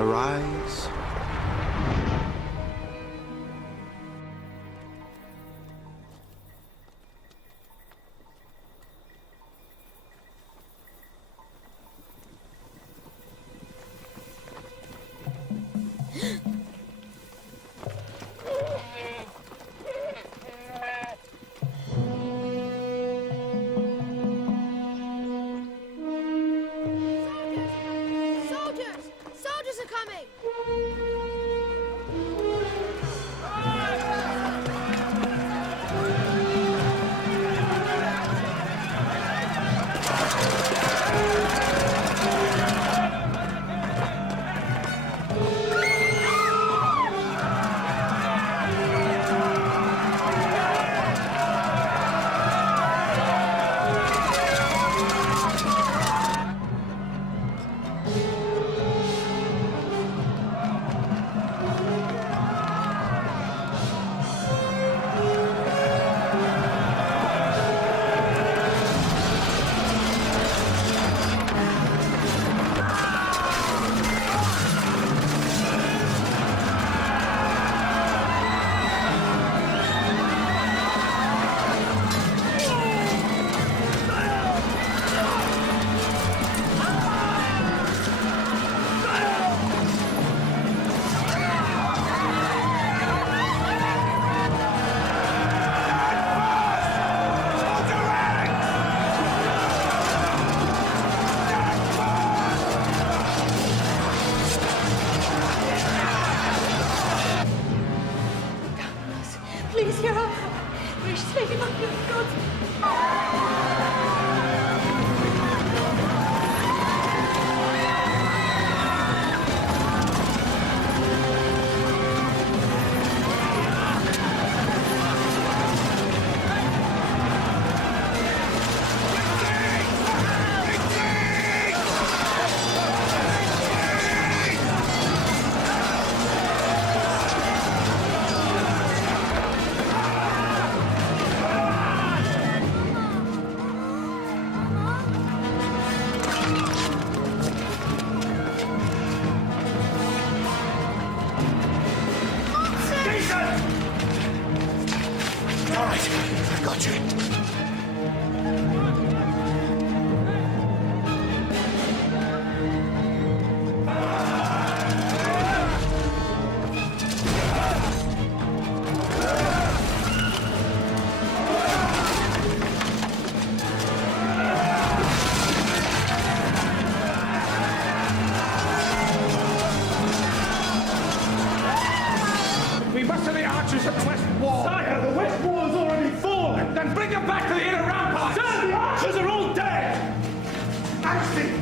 Arise.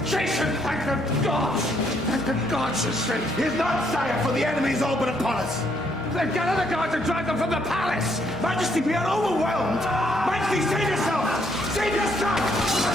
Jason, thank the gods! Thank the gods, He's not, sire, for the enemy's all but upon us. Then get other guards and drive them from the palace! Majesty, we are overwhelmed! Majesty, save yourself! Save yourself!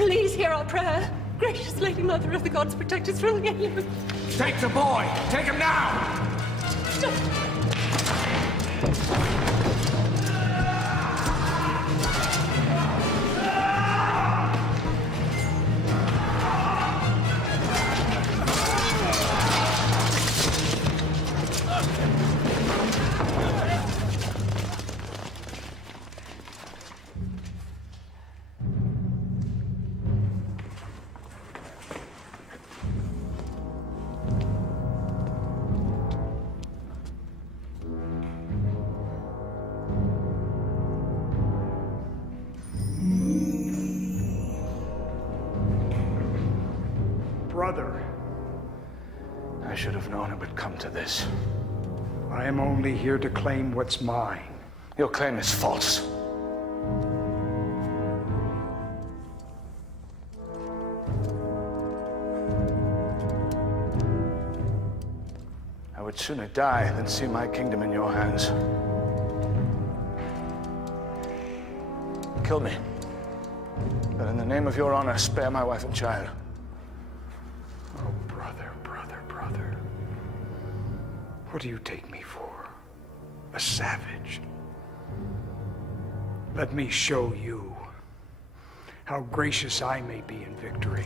Please hear our prayer. Gracious Lady Mother of the gods, protect us from the enemy. Take the boy! Take him now! Brother, I should have known it would come to this. I am only here to claim what's mine. Your claim is false. I would sooner die than see my kingdom in your hands. Kill me. But in the name of your honor, spare my wife and child. Oh, brother, brother, brother. What do you take me for? A savage? Let me show you how gracious I may be in victory.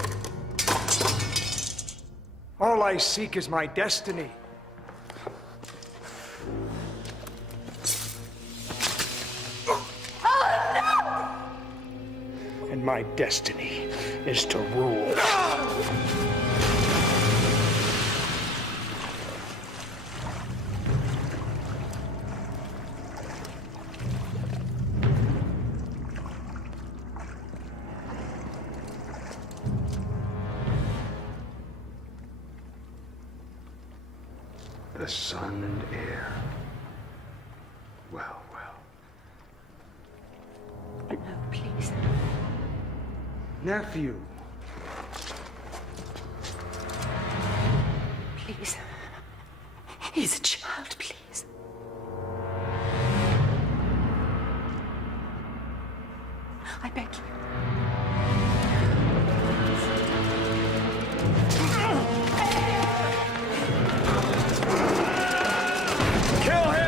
All I seek is my destiny. And my destiny is to rule. The son and heir. Well, well. No, please. Nephew. Please. He's a child, please. I beg you. Kill him!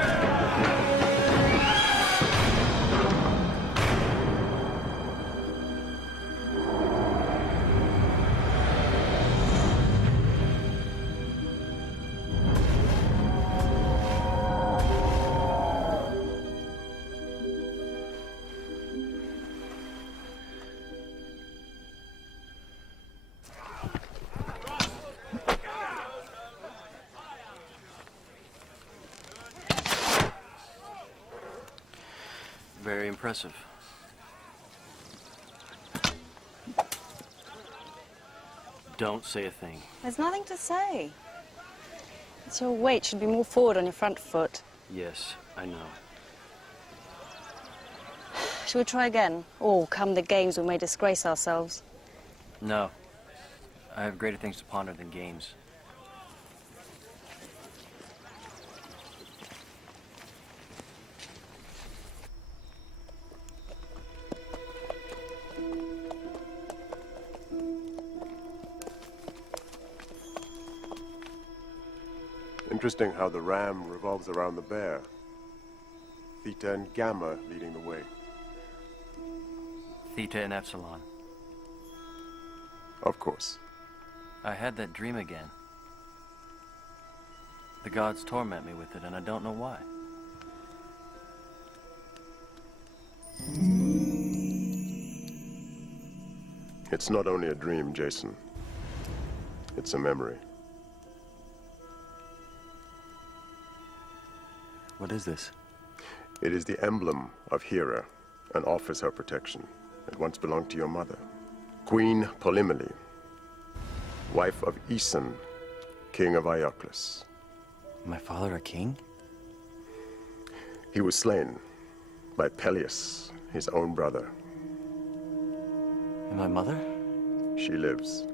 Very impressive. Don't say a thing. There's nothing to say. It's your weight should be more forward on your front foot. Yes, I know. Shall we try again? Or come the games we may disgrace ourselves? No. I have greater things to ponder than games. Interesting how the ram revolves around the bear. Theta and Gamma leading the way. Theta and Epsilon. Of course. I had that dream again. The gods torment me with it, and I don't know why. It's not only a dream, Jason. It's a memory. What is this? It is the emblem of Hera and offers her protection. It once belonged to your mother, Queen Polymele, wife of Aeson, king of Ioclus. My father a king? He was slain by Peleus, his own brother. And my mother? She lives.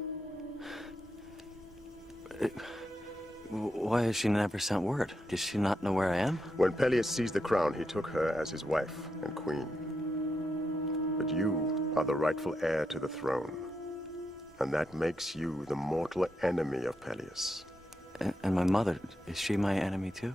Why has she never sent word? Does she not know where I am? When Peleus seized the crown, he took her as his wife and queen. But you are the rightful heir to the throne. And that makes you the mortal enemy of Peleus. And my mother, is she my enemy too?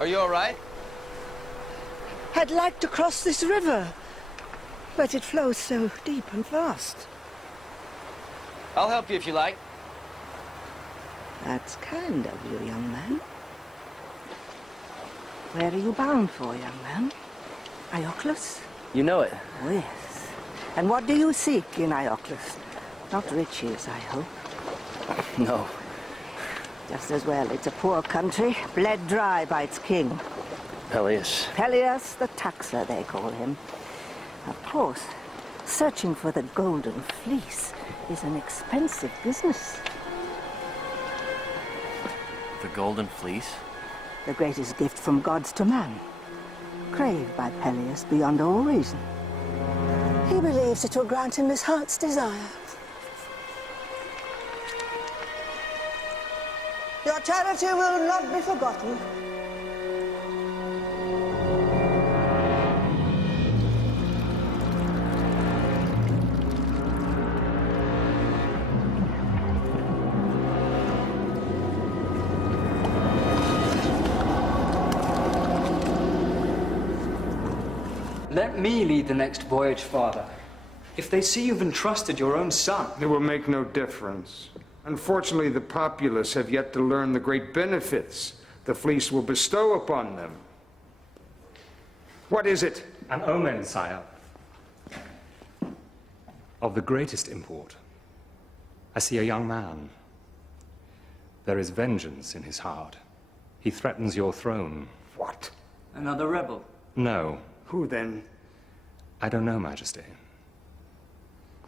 Are you all right? I'd like to cross this river, but it flows so deep and fast. I'll help you if you like. That's kind of you, young man. Where are you bound for, young man? Ioclus? You know it. Oh, yes. And what do you seek in Ioclus? Not riches, I hope. No. Just as well. It's a poor country, bled dry by its king. Peleus. Peleus the Taxer, they call him. Of course, searching for the Golden Fleece is an expensive business. The Golden Fleece? The greatest gift from gods to man. Craved by Peleus beyond all reason. He believes it will grant him his heart's desire. Your charity will not be forgotten. Let me lead the next voyage, Father. If they see you've entrusted your own son... It will make no difference. Unfortunately, the populace have yet to learn the great benefits the fleece will bestow upon them. What is it? An omen, sire, of the greatest import. I see a young man. There is vengeance in his heart. He threatens your throne. What? Another rebel? No. Who then? I don't know, Majesty.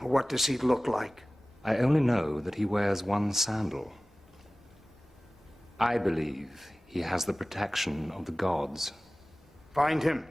What does he look like? I only know that he wears one sandal. I believe he has the protection of the gods. Find him.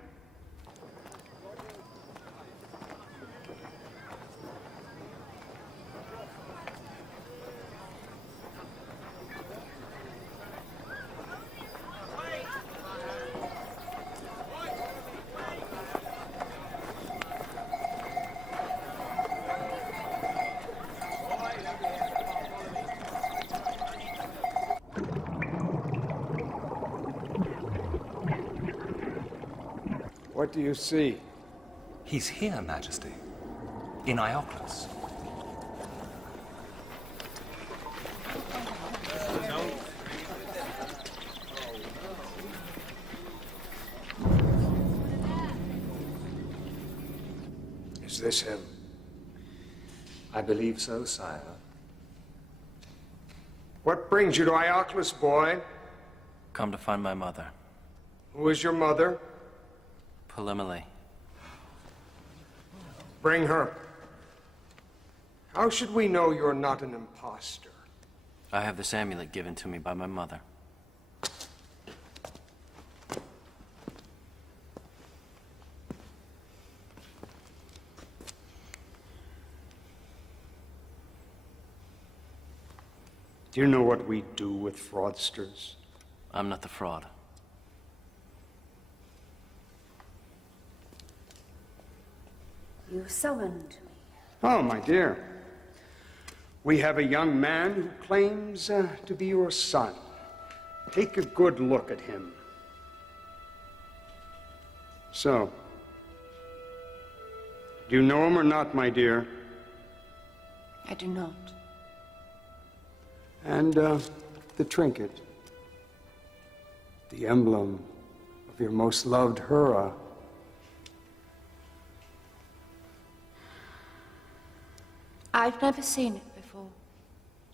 What do you see? He's here, Majesty. In Ioclus. Is this him? I believe so, sire. What brings you to Ioclus, boy? Come to find my mother, Who is your mother? Polymele. Bring her. How should we know you're not an imposter? I have this amulet given to me by my mother. Do you know what we do with fraudsters? I'm not the fraud. You summoned me. Oh, my dear. We have a young man who claims to be your son. Take a good look at him. Do you know him or not, my dear? I do not. And, the trinket. The emblem of your most loved Hera. I've never seen it before.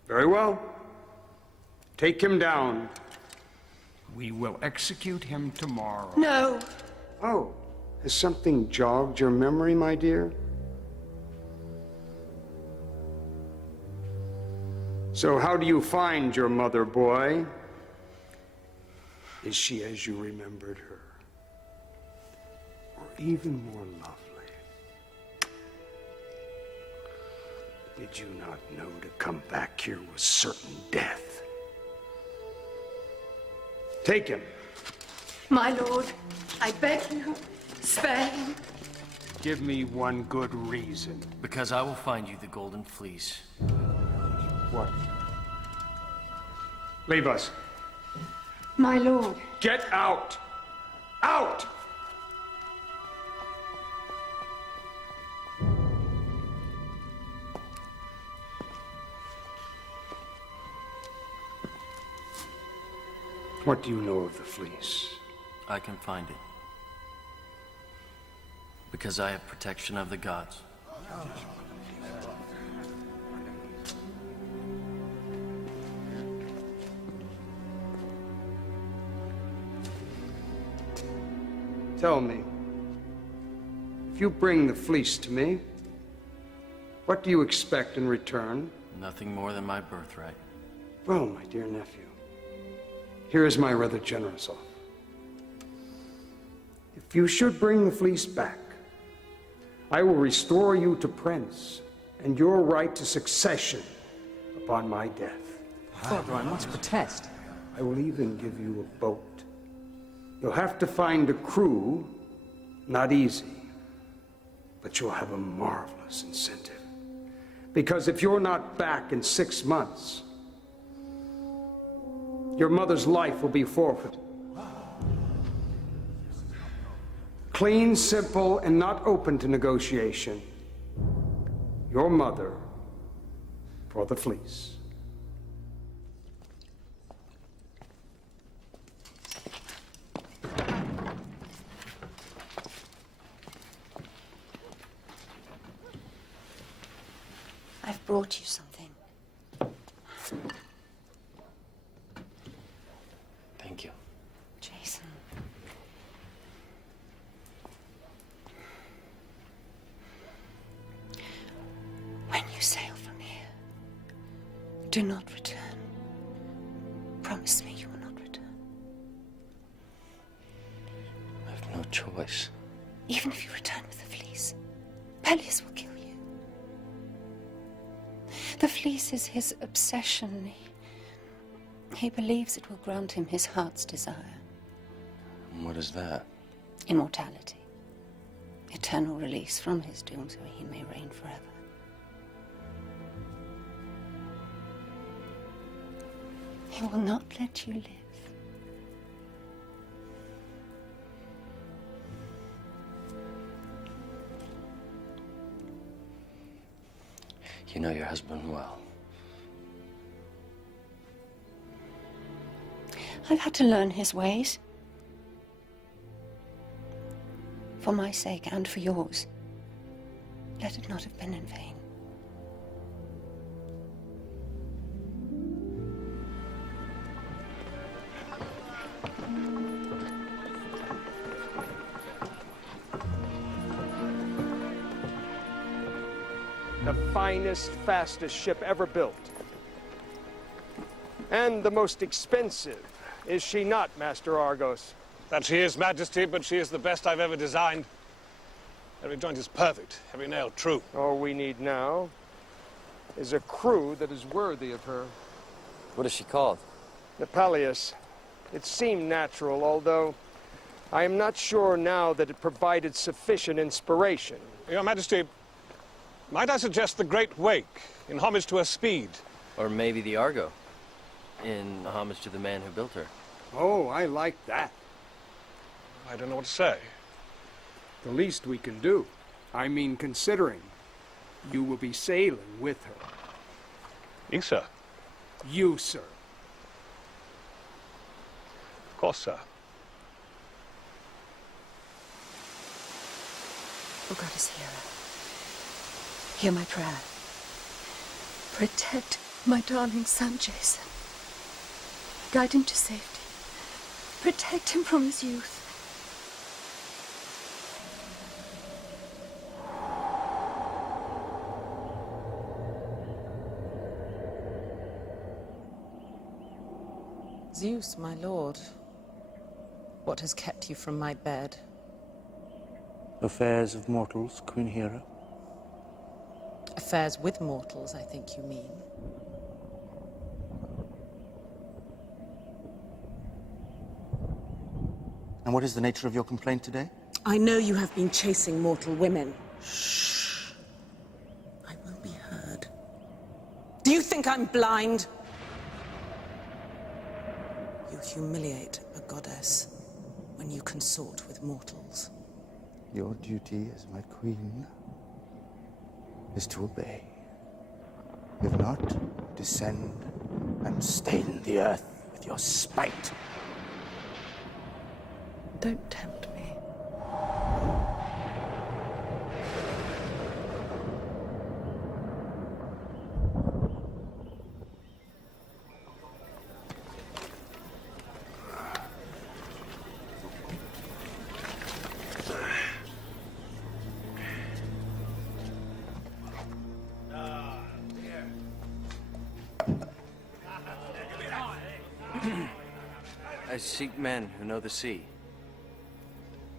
Very well. Take him down. We will execute him tomorrow. No. Oh, has something jogged your memory, my dear? So how do you find your mother, boy? Is she as you remembered her? Or even more lovely? Did you not know to come back here was certain death? Take him. My lord, I beg you, spare him. Give me one good reason. Because I will find you the golden fleece. What? Leave us. My lord. Get out! Out! What do you know of the fleece? I can find it. Because I have protection of the gods. Tell me, if you bring the fleece to me, what do you expect in return? Nothing more than my birthright. Well, my dear nephew, here is my rather generous offer. If you should bring the fleece back, I will restore you to prince and your right to succession upon my death. Father, I must protest. I will even give you a boat. You'll have to find a crew, not easy, but you'll have a marvelous incentive. Because if you're not back in 6 months, your mother's life will be forfeited. Clean, simple, and not open to negotiation. Your mother for the fleece. I've brought you something. Thank you. Jason. When you sail from here, do not return. Promise me you will not return. I have no choice. Even if you return with the fleece, Peleus will kill you. The fleece is his obsession. He believes it will grant him his heart's desire. And what is that? Immortality. Eternal release from his doom so he may reign forever. He will not let you live. You know your husband well. I've had to learn his ways. For my sake and for yours. Let it not have been in vain. The finest, fastest ship ever built. And the most expensive. Is she not, Master Argos? That she is, Majesty, but she is the best I've ever designed. Every joint is perfect, every nail true. All we need now is a crew that is worthy of her. What is she called? The Peleus. It seemed natural, although I am not sure now that it provided sufficient inspiration. Your Majesty, might I suggest the Great Wake, in homage to her speed? Or maybe the Argo, in homage to the man who built her. Oh, I like that. I don't know what to say. The least we can do. I mean, considering you will be sailing with her. Me, sir? You, sir. Of course, sir. Oh, Goddess Hera, hear my prayer. Protect my darling son, Jason. Guide him to safety. Protect him from his youth. Zeus, my lord, what has kept you from my bed? Affairs of mortals, Queen Hera. Affairs with mortals, I think you mean. And what is the nature of your complaint today? I know you have been chasing mortal women. Shh. I will be heard. Do you think I'm blind? You humiliate a goddess when you consort with mortals. Your duty as my queen is to obey. If not, descend and stain the earth with your spite. Don't tempt me. I seek men who know the sea.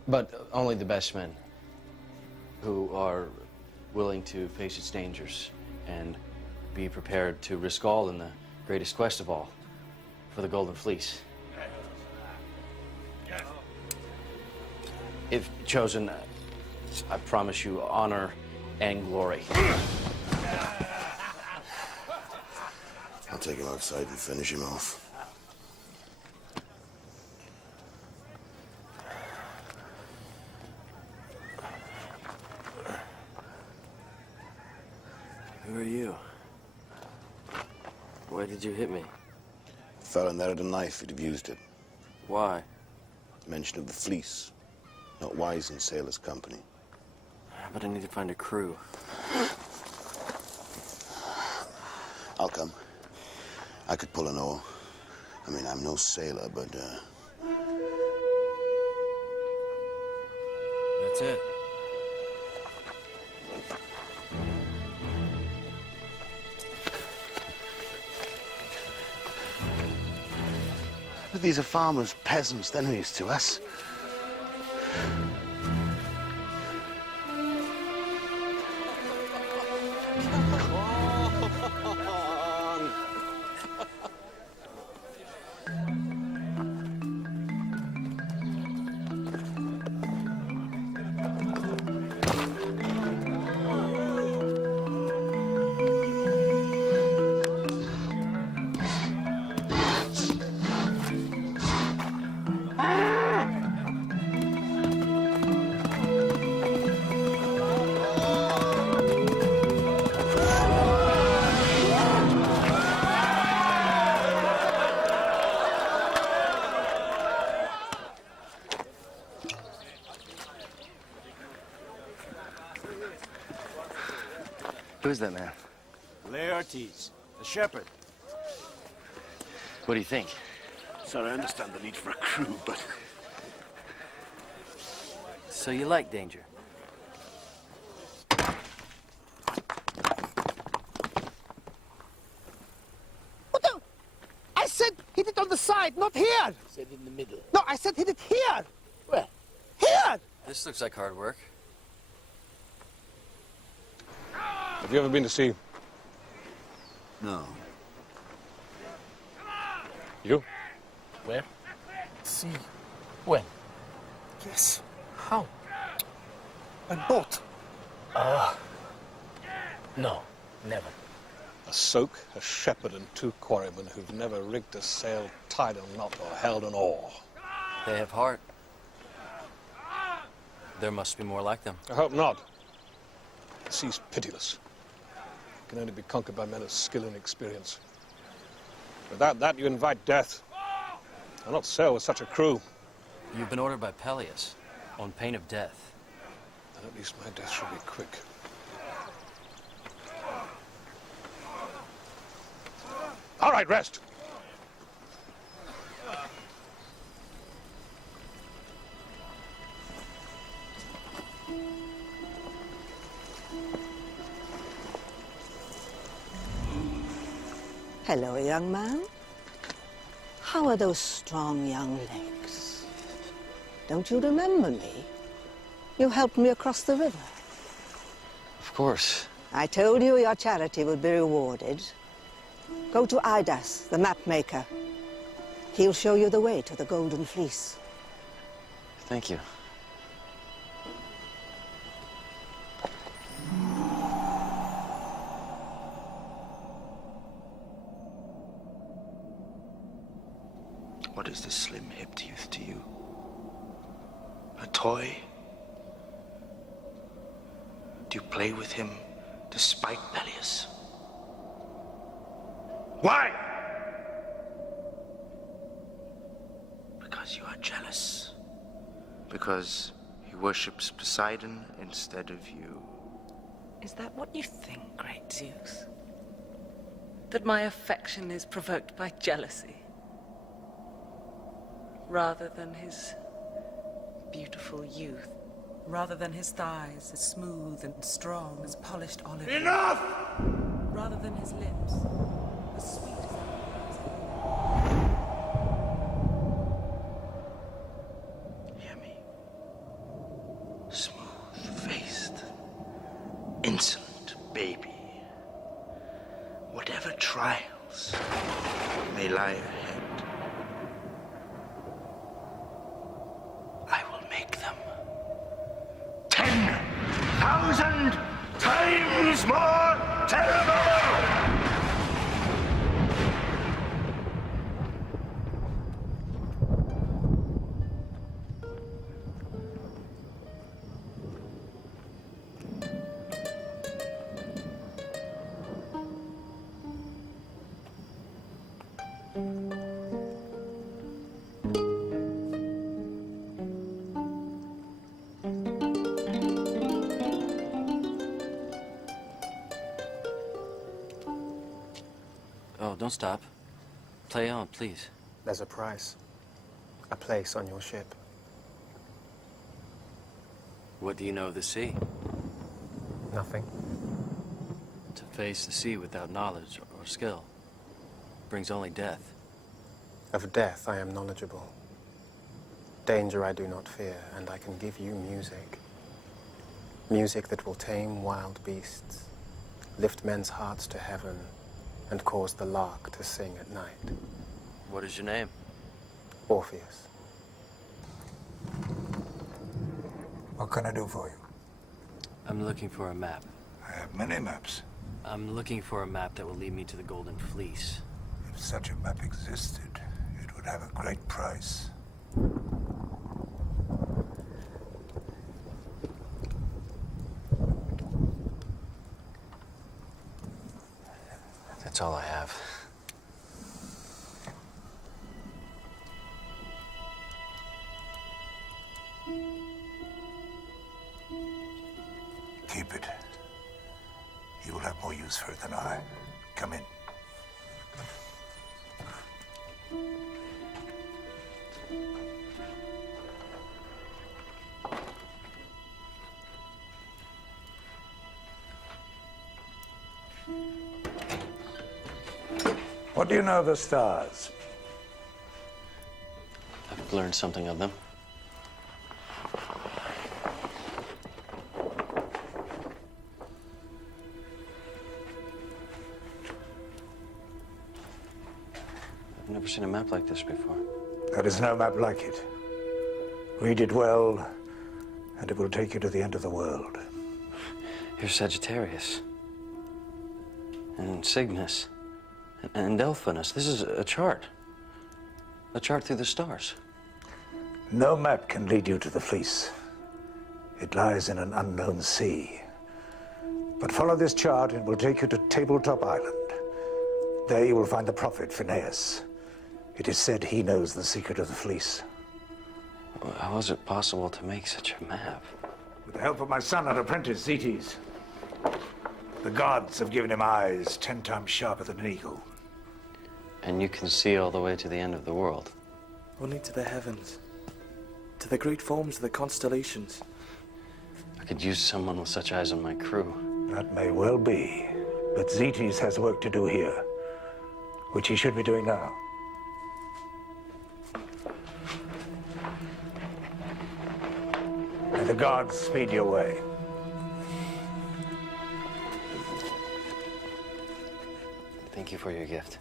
But only the best men, who are willing to face its dangers and be prepared to risk all in the greatest quest of all, for the Golden Fleece. If chosen, I promise you honor and glory. I'll take him outside and finish him off. Who are you? Why did you hit me? If Fallon had a knife, he'd have used it. Why? Mention of the fleece. Not wise in sailors' company. But I need to find a crew. I'll come. I could pull an oar. I mean, I'm no sailor, but, That's it. But these are farmers, peasants, they're no use to us. Who's that man? Laertes, the shepherd. What do you think? Sir, I understand the need for a crew, but... So you like danger? What the? I said hit it on the side, not here! I said in the middle. No, I said hit it here! Where? Here! This looks like hard work. Have you ever been to sea? No. You? Where? Sea. When? Yes. How? By boat. No, never. A soak, a shepherd, and 2 quarrymen who've never rigged a sail, tied a knot, or held an oar. They have heart. There must be more like them. I hope not. The sea's pitiless. It can only be conquered by men of skill and experience. Without that, you invite death. I'll not sail with such a crew. You've been ordered by Peleus, on pain of death. Then at least my death should be quick. All right, rest. Hello, young man. How are those strong young legs? Don't you remember me? You helped me across the river. Of course. I told you your charity would be rewarded. Go to Idas, the map maker. He'll show you the way to the Golden Fleece. Thank you. What is this slim-hipped youth to you? A toy? Do you play with him despite Peleus? Why? Because you are jealous. Because he worships Poseidon instead of you. Is that what you think, great Zeus? That my affection is provoked by jealousy? Rather than his beautiful youth? Rather than his thighs as smooth and strong as polished olive. Enough! Rather than his lips as sweet as Hear me. Smooth-faced, insolent baby. Whatever trials may lie ahead, I will make them 10,000 times more terrible! Oh, don't stop. Play on, please. There's a price. A place on your ship. What do you know of the sea? Nothing. To face the sea without knowledge or skill brings only death. Of death I am knowledgeable. Danger I do not fear, and I can give you music. Music that will tame wild beasts, lift men's hearts to heaven, and cause the lark to sing at night. What is your name? Orpheus. What can I do for you? I'm looking for a map. I have many maps. I'm looking for a map that will lead me to the Golden Fleece. If such a map existed, it would have a great price. That's all I have. Keep it. You will have more use for it than I. Come in. What do you know of the stars? I've learned something of them. I've never seen a map like this before. There is no map like it. Read it well, and it will take you to the end of the world. Here's Sagittarius. And Cygnus. And Delphinus. This is a chart. A chart through the stars. No map can lead you to the Fleece. It lies in an unknown sea. But follow this chart and it will take you to Tabletop Island. There you will find the prophet, Phineas. It is said he knows the secret of the fleece. How was it possible to make such a map? With the help of my son and apprentice, Zetes. The gods have given him eyes 10 times sharper than an eagle. And you can see all the way to the end of the world? Only to the heavens. To the great forms of the constellations. I could use someone with such eyes on my crew. That may well be. But Zetes has work to do here, which he should be doing now. May the gods speed your way. Thank you for your gift.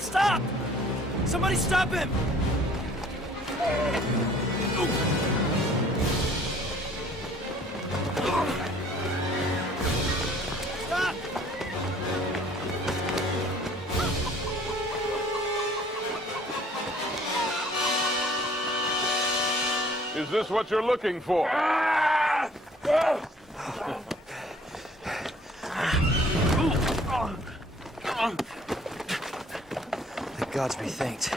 Stop! Somebody stop him! Stop! Is this what you're looking for? The gods be thanked.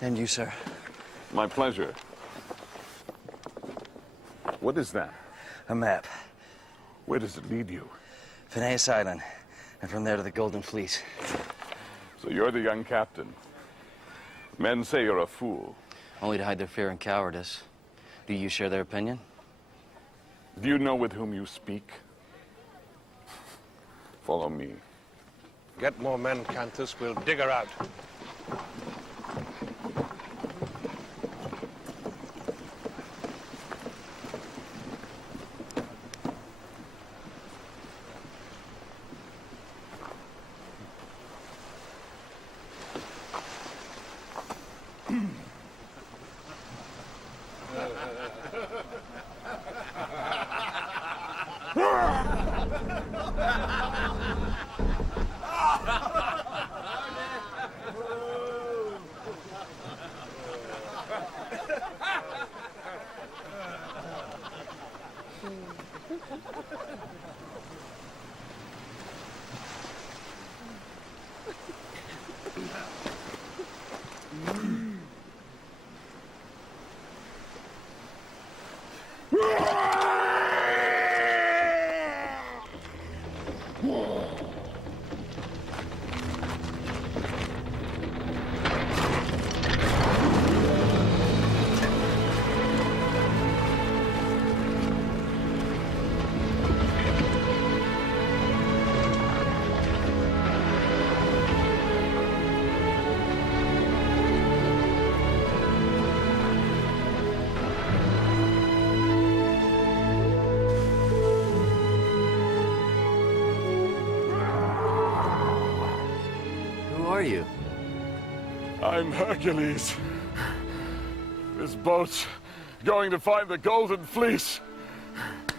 And you, sir. My pleasure. What is that? A map. Where does it lead you? Phineas Island, and from there to the Golden Fleece. So you're the young captain. Men say you're a fool. Only to hide their fear and cowardice. Do you share their opinion? Do you know with whom you speak? Follow me. Get more men, Cantus. We'll dig her out. You? I'm Hercules. This boat's going to find the Golden Fleece,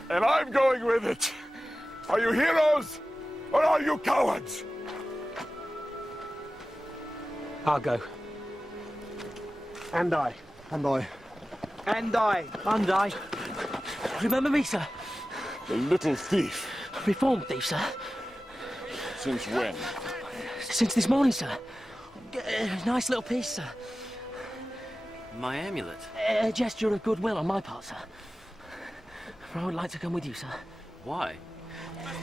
and I'm going with it. Are you heroes, or are you cowards? I'll go. And I. And I. And I. And I. Remember me, sir? The little thief. Reformed thief, sir. Since when? Since this morning, sir. Nice little piece, sir. My amulet. A gesture of goodwill on my part, sir. For I would like to come with you, sir. Why?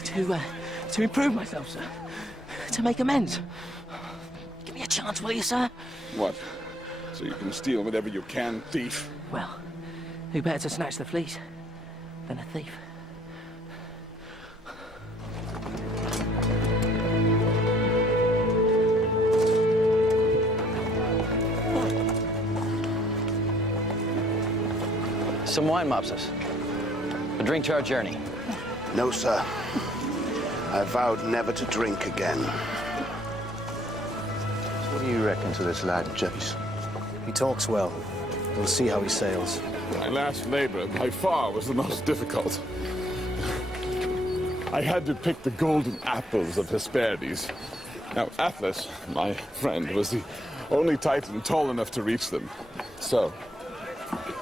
To improve myself, sir. To make amends. Give me a chance, will you, sir? What? So you can steal whatever you can, thief? Well, who better to snatch the fleece than a thief? Some wine, Mopsus. A drink to our journey. No, sir. I vowed never to drink again. What do you reckon to this lad, Jace? He talks well. We'll see how he sails. My last labor, by far, was the most difficult. I had to pick the golden apples of Hesperides. Now, Atlas, my friend, was the only Titan tall enough to reach them. So,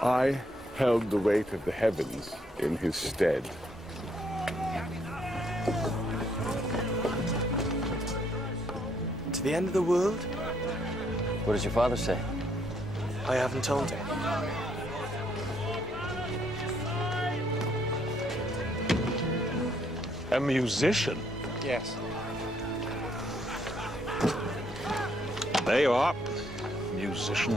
I held the weight of the heavens in his stead. To the end of the world? What does your father say? I haven't told him. A musician? Yes. There you are, musician.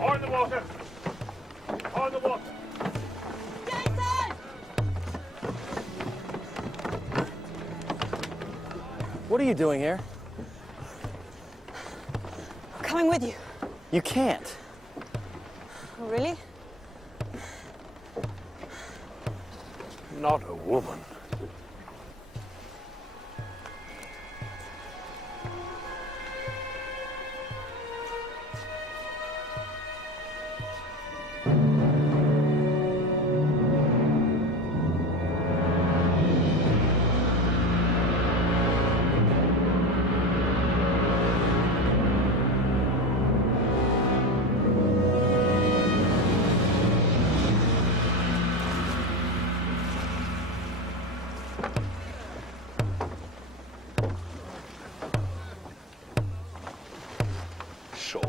On the water! On the water! What are you doing here? I'm coming with you. You can't. Oh, really? Not a woman.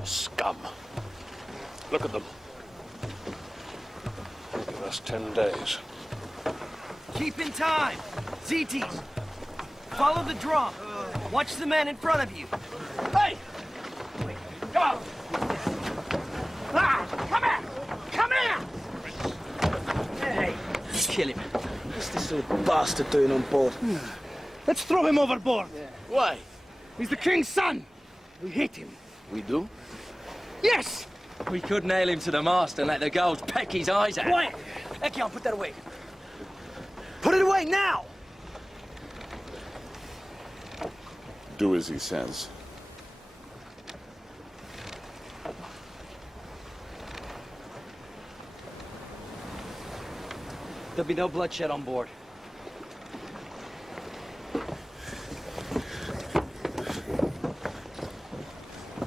Scum. Look at them. Give us 10 days. Keep in time. ZTs. Follow the drum. Watch the man in front of you. Hey! Go! Ah! Come here! Come here! Hey! Kill him. What's this little bastard doing on board? Let's throw him overboard. Why? He's the king's son. We hate him. We do? Yes! We could nail him to the mast and let the girls peck his eyes out. Quiet! Ekion, put that away. Put it away now! Do as he says. There'll be no bloodshed on board.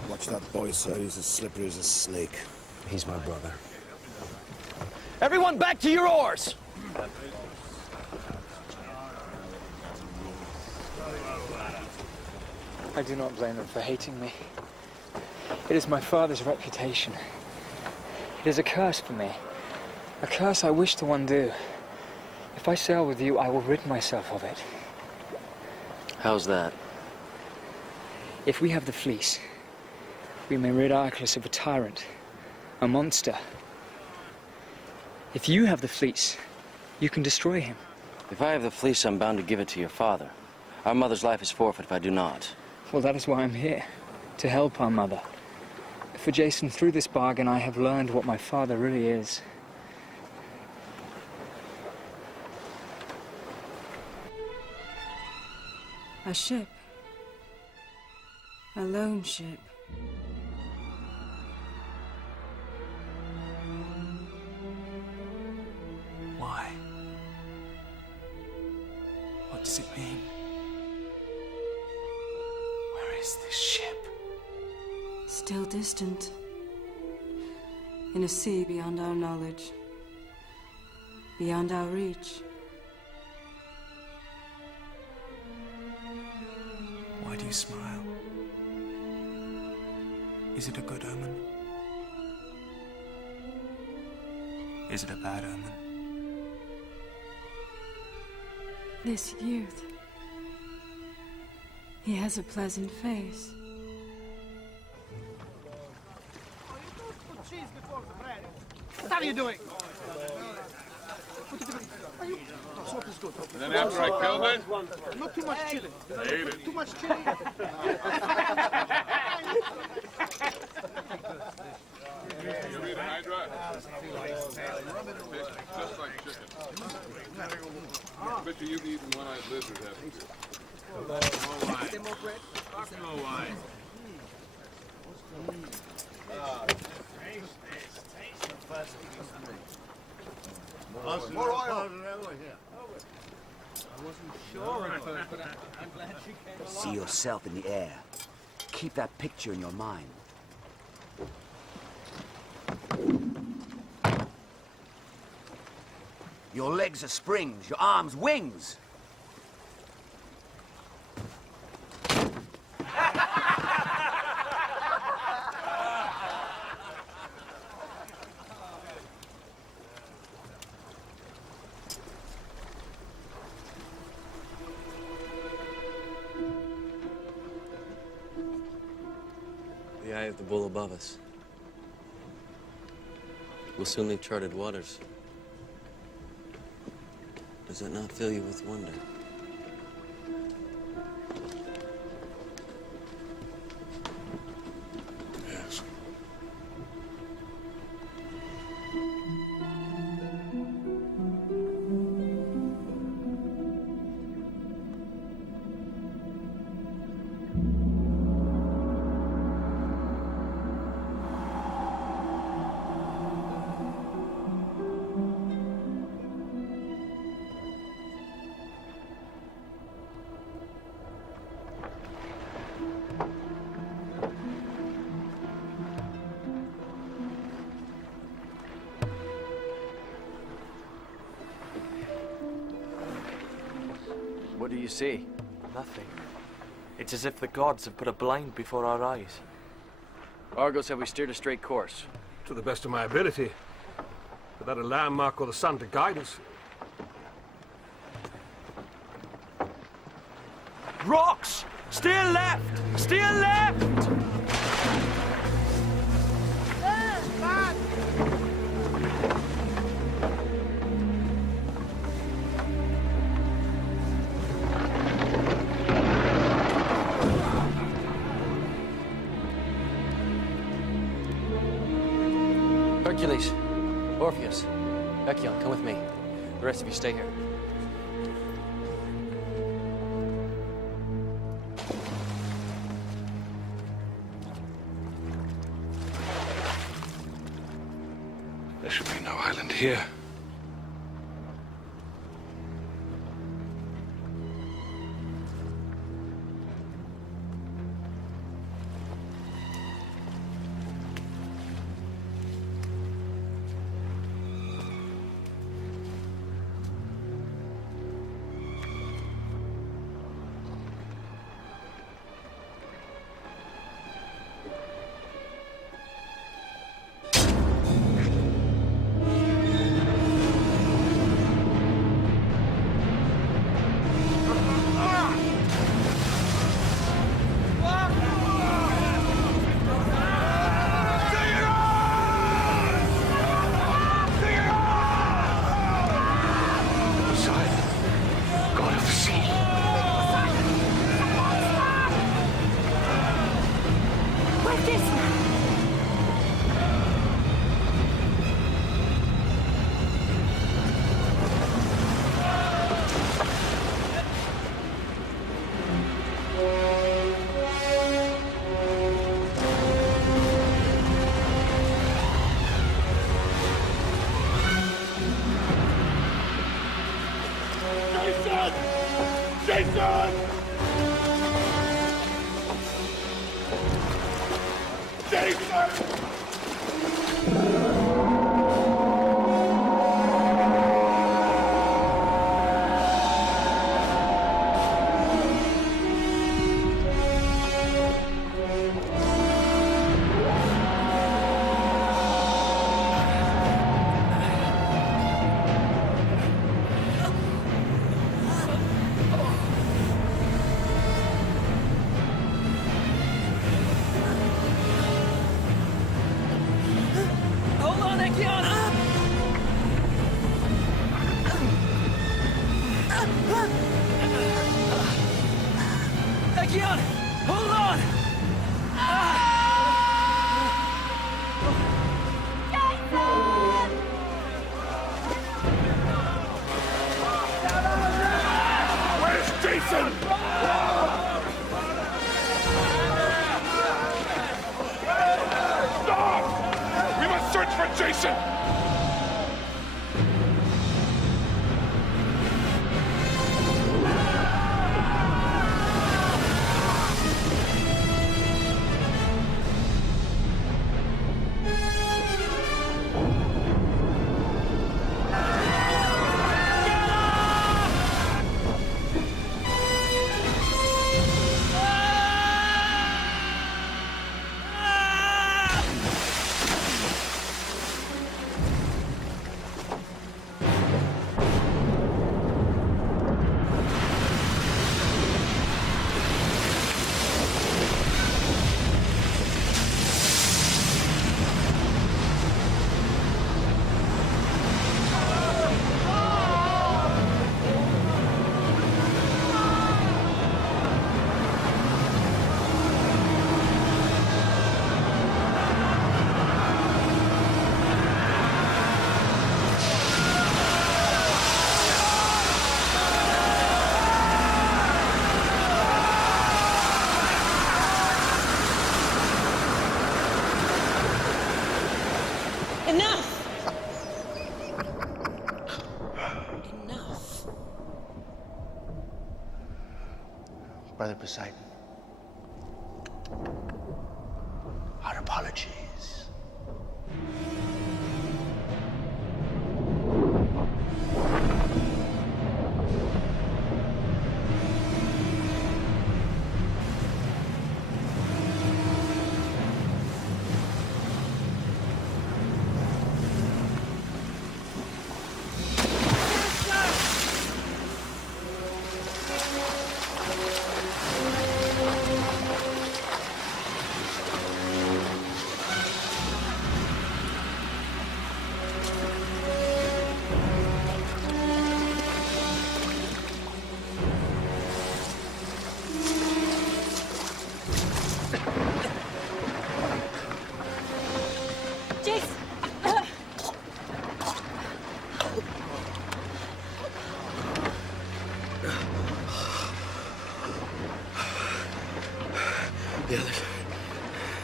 Watch that boy, sir. He's as slippery as a snake. He's my brother. Everyone back to your oars! I do not blame them for hating me. It is my father's reputation. It is a curse for me. A curse I wish to undo. If I sail with you, I will rid myself of it. How's that? If we have the fleece, we may rid Archelaus of a tyrant, a monster. If you have the fleece, you can destroy him. If I have the fleece, I'm bound to give it to your father. Our mother's life is forfeit if I do not. Well, that is why I'm here, to help our mother. For Jason, through this bargain, I have learned what my father really is. A ship. A lone ship. Why? What does it mean? Where is this ship? Still distant. In a sea beyond our knowledge. Beyond our reach. Why do you smile? Is it a good omen? Is it a bad omen? This youth. He has a pleasant face. What are you doing? And then after I killed it, Not too much chili. I ate it. Too much chili. You eat Hydra? Tastes just like chicken. I bet you've eaten one-eyed lizard, haven't you? More bread? No wine. More oil. See yourself in the air. Keep that picture in your mind. Your legs are springs, your arms wings. The eye of the bull above us. We'll soon leave charted waters. Does that not fill you with wonder? Yes. What do you see? Nothing. It's as if the gods have put a blind before our eyes. Argo said we steered a straight course. To the best of my ability. Without a landmark or the sun to guide us. Rocks! Steer left! Steer left! Hercules, Orpheus, Echion, come with me. The rest of you stay here. There should be no island here. Jayson! Jayson! Echion! Hold on! Where's Jayson? Stop! We must search for Jayson! Brother Poseidon. Our apologies.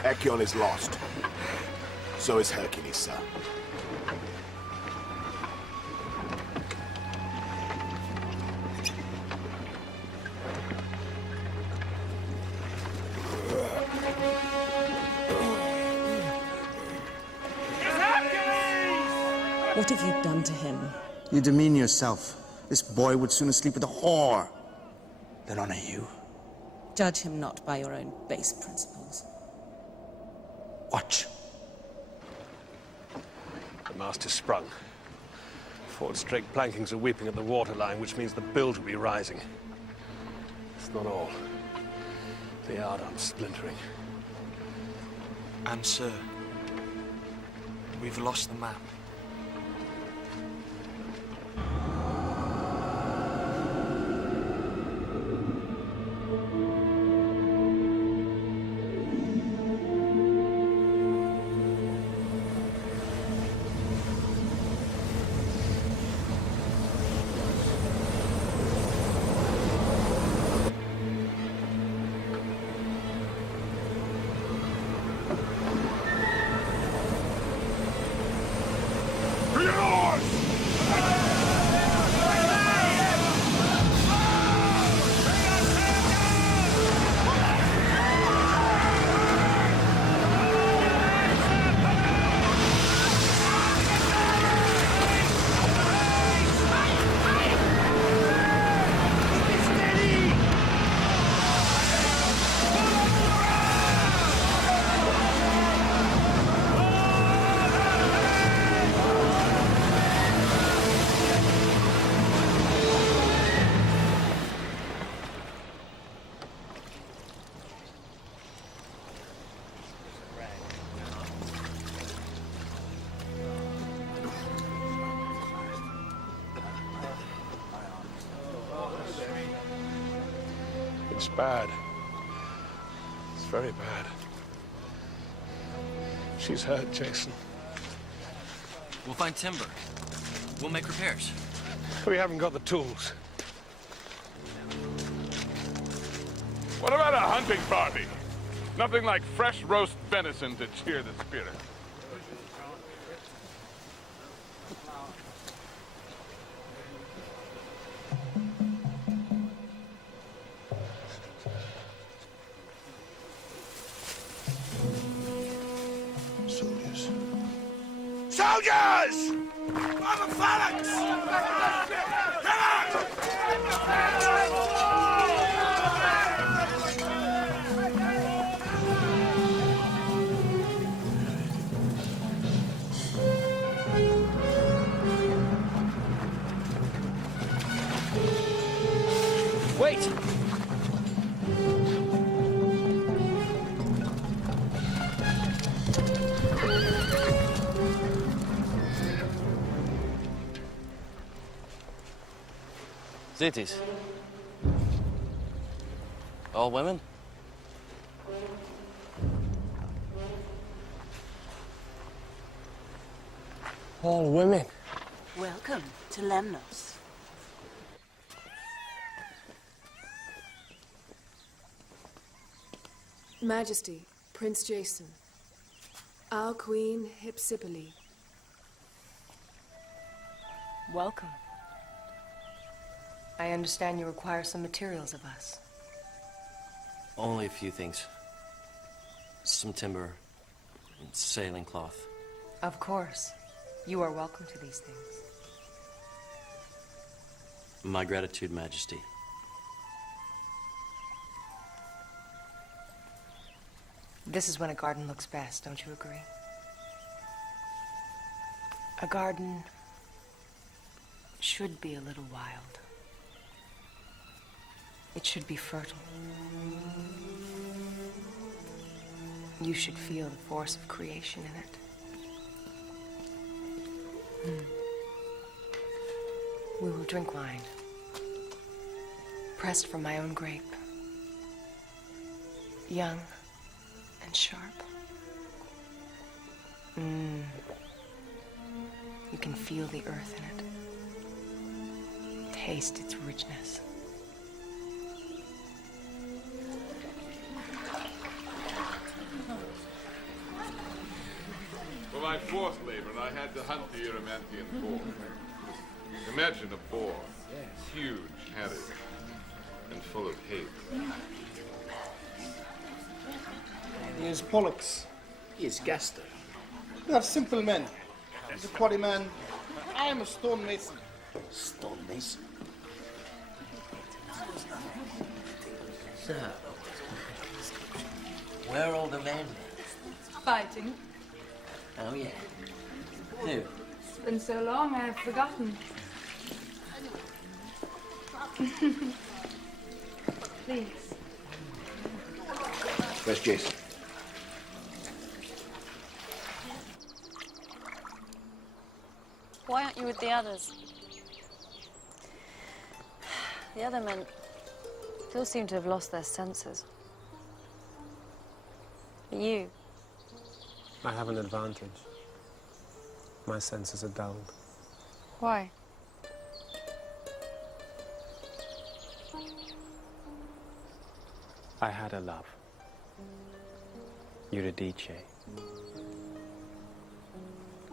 Echion is lost. So is Hercules, sir. What have you done to him? You demean yourself. This boy would sooner sleep with a whore than honor you. Judge him not by your own base principles. Watch. The mast is sprung. Fort strake plankings are weeping at the waterline, which means the bilge will be rising. It's not all. The yardarm's splintering. And, sir, we've lost the map. It's bad. It's very bad. She's hurt, Jason. We'll find timber. We'll make repairs. We haven't got the tools. What about a hunting party? Nothing like fresh roast venison to cheer the spirit. Soldiers. Soldiers! On the phalanx! Wait! Cities. All women? All women. Welcome to Lemnos. Majesty, Prince Jason. Our Queen Hypsipyle. Welcome. I understand you require some materials of us. Only a few things. Some timber and sailing cloth. Of course. You are welcome to these things. My gratitude, Majesty. This is when a garden looks best, don't you agree? A garden should be a little wild. It should be fertile. You should feel the force of creation in it. We will drink wine, pressed from my own grape, young and sharp. You can feel the earth in it, taste its richness. For my fourth labor, I had to hunt the Erymantian boar. Imagine a boar, huge, hairy, and full of hate. He is Pollux. He is Gaster. We are simple men. He's a quarryman. I am a stonemason. Stonemason? So, where are all the men? Fighting. Oh, yeah. Who? It's been so long, I've forgotten. Please. Where's Jason? Why aren't you with the others? The other men still seem to have lost their senses. But you, I have an advantage. My senses are dulled. why? I had a love. Eurydice,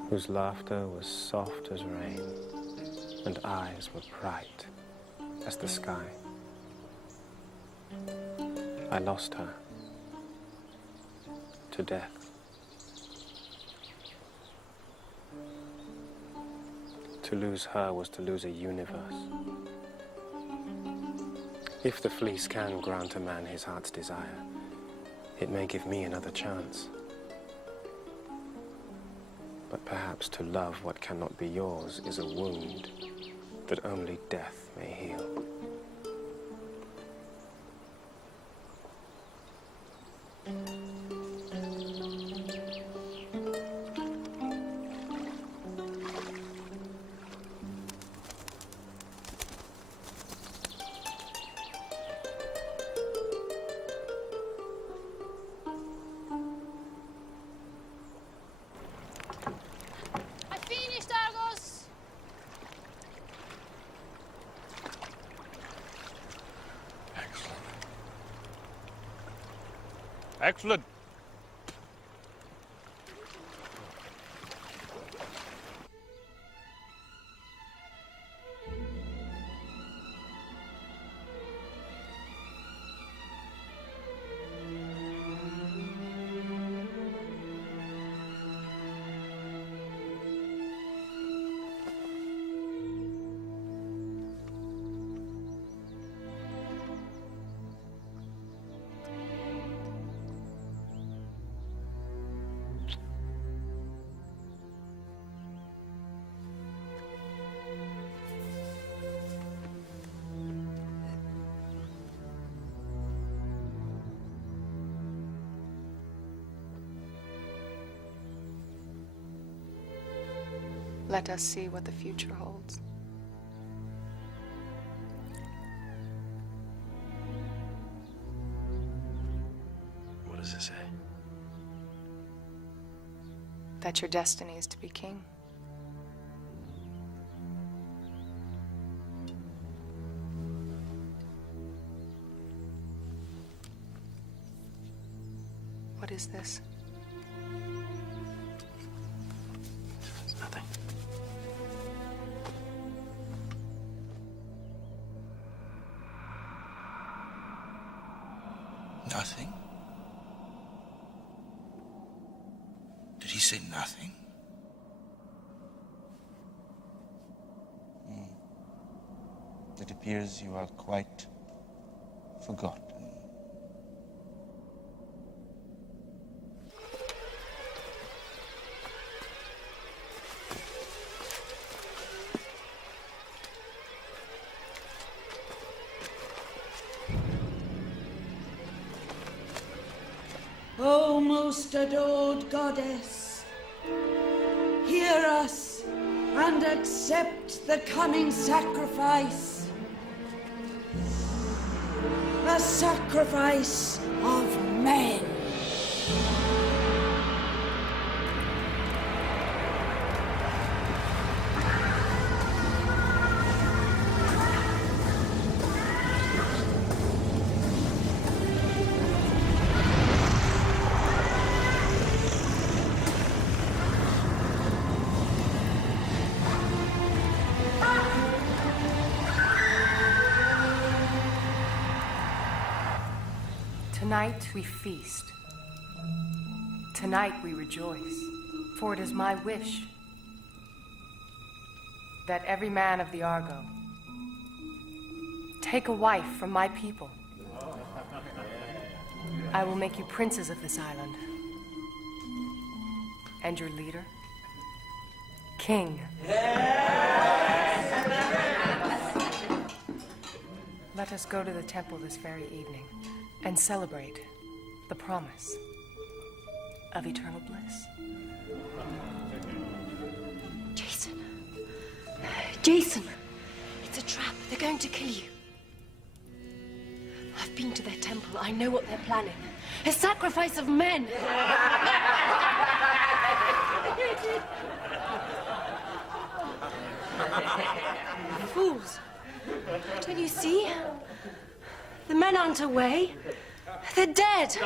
whose laughter was soft as rain, and eyes were bright as the sky. I lost her to death. To lose her was to lose a universe. If the fleece can grant a man his heart's desire, it may give me another chance. But perhaps to love what cannot be yours is a wound that only death may heal. I finished, Argos! Excellent. Let us see what the future holds. What does it say? That your destiny is to be king. What is this? It's nothing. Nothing? Did he say nothing? It appears you are quite forgotten. O most adored goddess, hear us and accept the coming sacrifice. A sacrifice of men. Tonight we feast. Tonight we rejoice, for it is my wish that every man of the Argo take a wife from my people. I will make you princes of this island, and your leader, king. Let us go to the temple this very evening and celebrate the promise of eternal bliss. Jason. Jason! It's a trap. They're going to kill you. I've been to their temple. I know what they're planning. A sacrifice of men! Fools! Don't you see? The men aren't away. They're dead.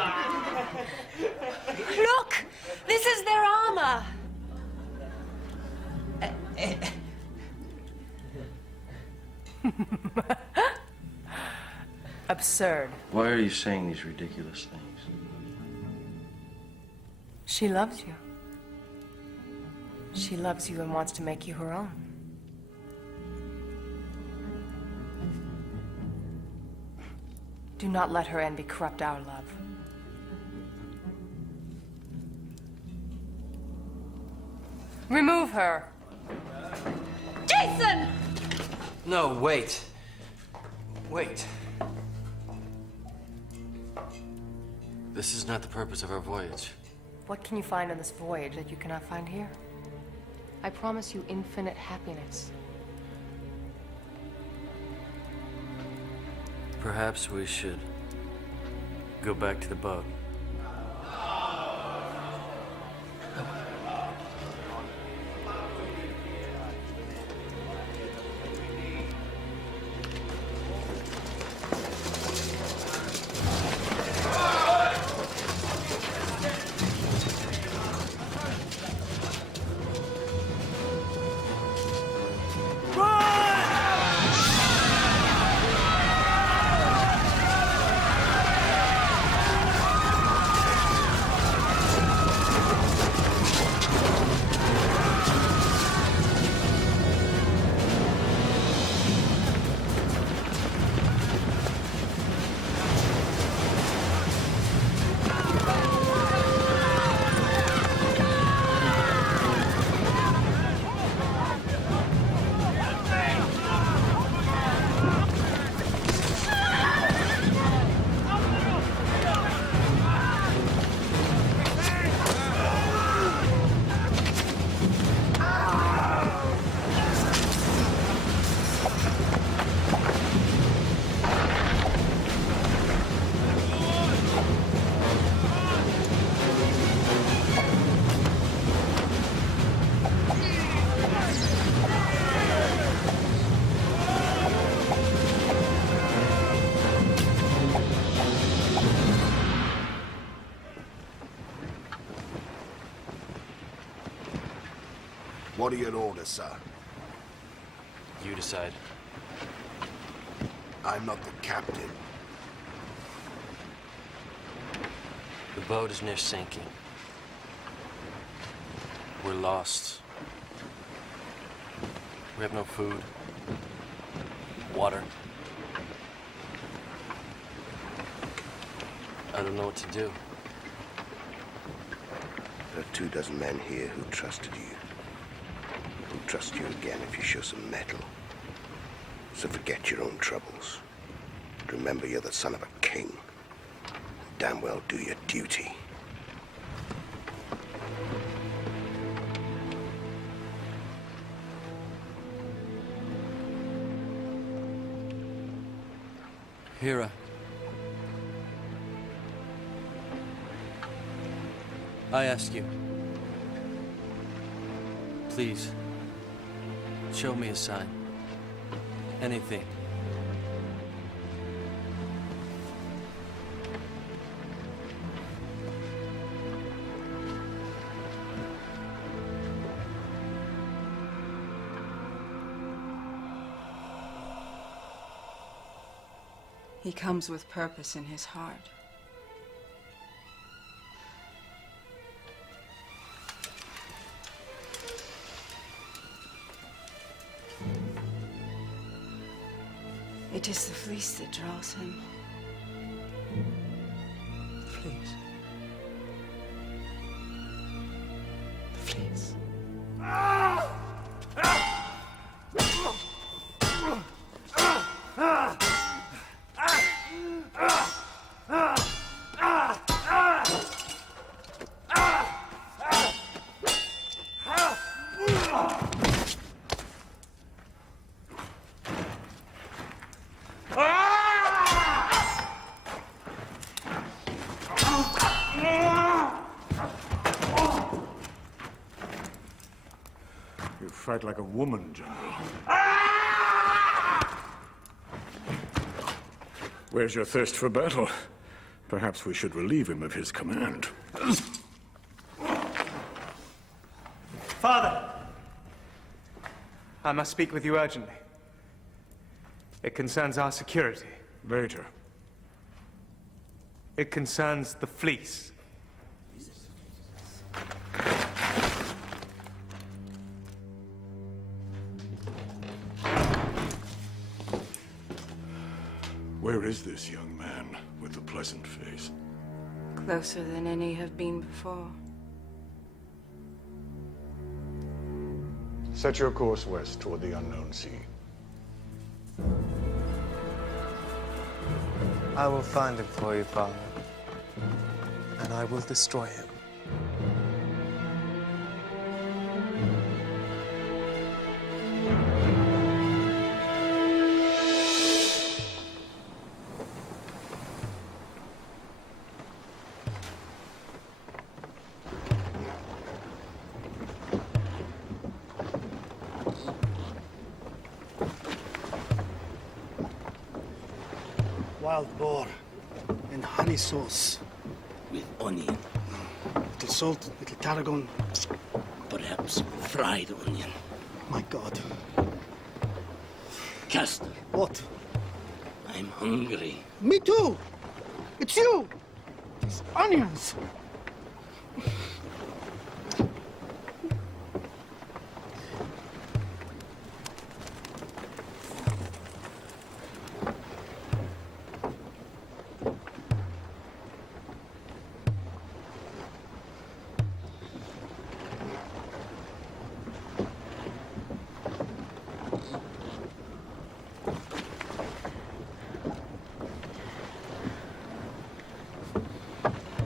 Look! This is their armor. Absurd. Why are you saying these ridiculous things? She loves you. She loves you and wants to make you her own. Do not let her envy corrupt our love. Remove her! Jason! No, wait. Wait. This is not the purpose of our voyage. What can you find on this voyage that you cannot find here? I promise you infinite happiness. Perhaps we should go back to the boat. What are your orders, sir? You decide. I'm not the captain. boat is near sinking. We're lost. We have no food, water. I don't know what to do. There are 24 men here who trusted you. Who'll trust you again if you show some mettle. So forget your own troubles. Remember you're the son of a king. Damn well do your duty. Hera. I ask you, please, show me a sign. Anything. He comes with purpose in his heart. It is the fleece that draws him. Fleece. The fleece. You fight like a woman, General. Where's your thirst for battle? Perhaps we should relieve him of his command. Father! I must speak with you urgently. It concerns our security. Later. It concerns the fleece. Where is this young man with the pleasant face? Closer than any have been before. Set your course west toward the unknown sea. I will find him for you, Father. And I will destroy him. Wild boar in honey sauce with onion. Little salt, little tarragon, perhaps fried onion. My God. Castor. What? I'm hungry. Me too. It's you. These onions.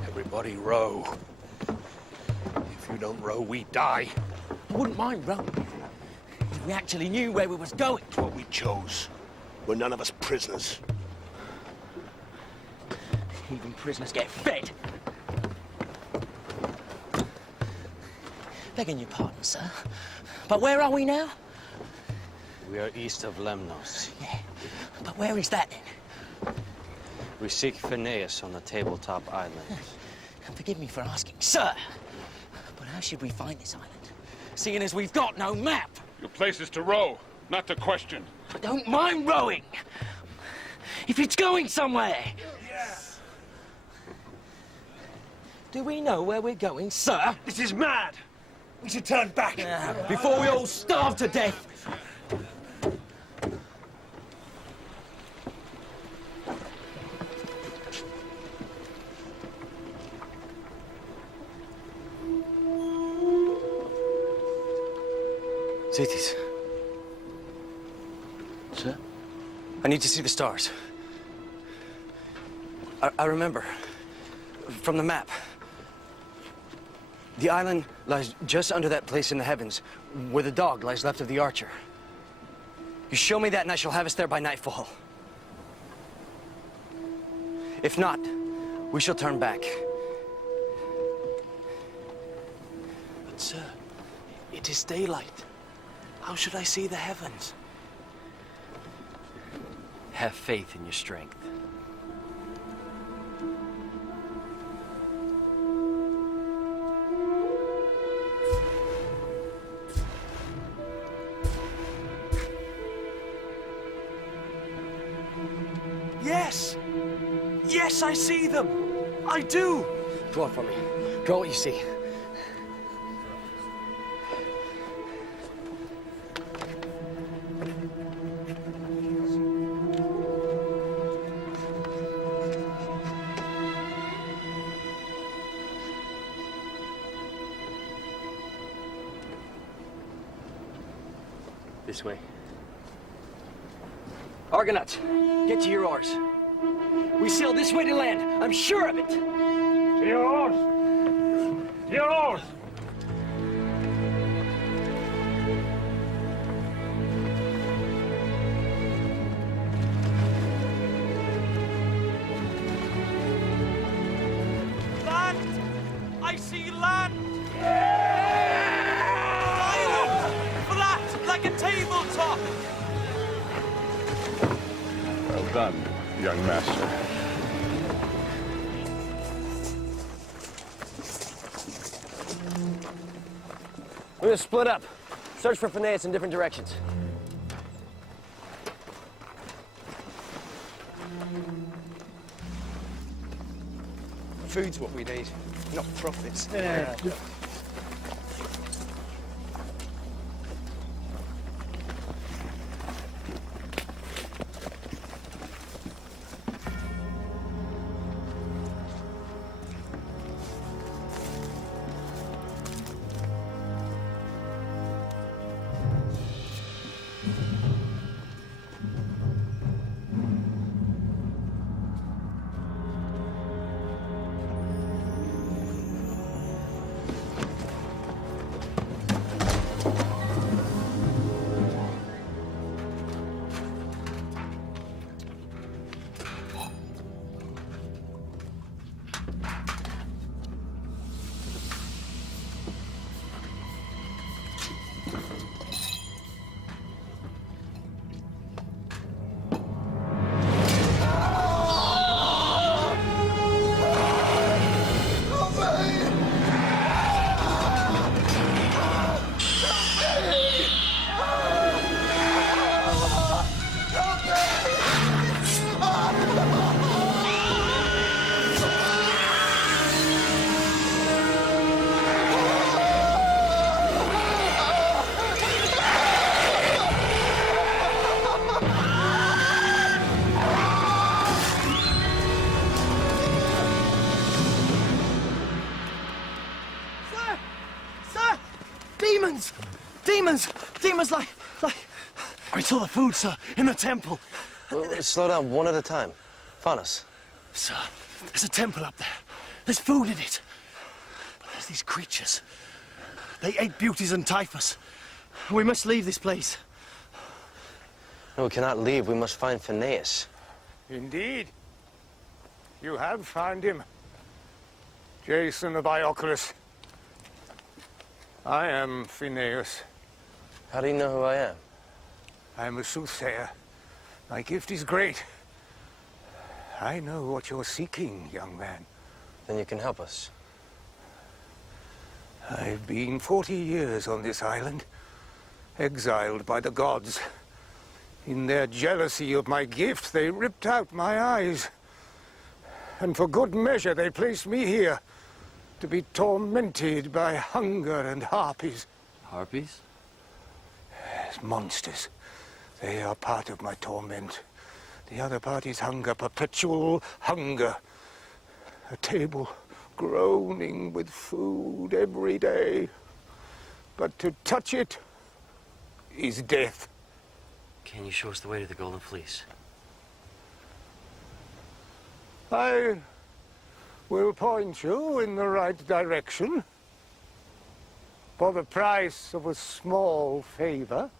Everybody row. If you don't row, we die. I wouldn't mind rowing if we actually knew where we was going. It's what we chose. We're none of us prisoners. Even prisoners get fed. Begging your pardon, sir, but where are we now? We are east of Lemnos. Yeah, but where is that then? We seek Phineas on the tabletop island. And forgive me for asking, sir, but how should we find this island, seeing as we've got no map? Your place is to row, not to question. I don't mind rowing, if it's going somewhere. Do we know where we're going, sir? This is mad! We should turn back! Before we all starve to death! Zetes. Sir? I need to see the stars. I remember from the map. The island lies just under that place in the heavens where the dog lies left of the archer. You show me that and I shall have us there by nightfall. If not, we shall turn back. But, sir, it is daylight. How should I see the heavens? Have faith in your strength. Yes! Yes, I see them! I do! Draw it for me. Draw what you see. This way. Argonauts, get to your oars. We sail this way to land. I'm sure of it. To your oars! To your oars! Land! I see land! Flat like a tabletop! Well done, young master. We're gonna split up. Search for Phineas in different directions. Food's what we need, not profits. Demons like... I saw the food, sir, in the temple. Well, slow down one at a time. Faunus. Sir, there's a temple up there. There's food in it. But there's these creatures. They ate beauties and typhus. We must leave this place. No, we cannot leave. We must find Phineas. Indeed. You have found him. Jeison of Iocorus. I am Phineas. How do you know who I am? I am a soothsayer. My gift is great. I know what you're seeking, young man. Then you can help us. I've been 40 years on this island, exiled by the gods. In their jealousy of my gift, they ripped out my eyes. And for good measure, they placed me here, To be tormented by hunger and harpies. Harpies? Yes, monsters. They are part of my torment. The other part is hunger, perpetual hunger. A table groaning with food every day. But to touch it is death. Can you show us the way to the Golden Fleece? I will point you in the right direction for the price of a small favor.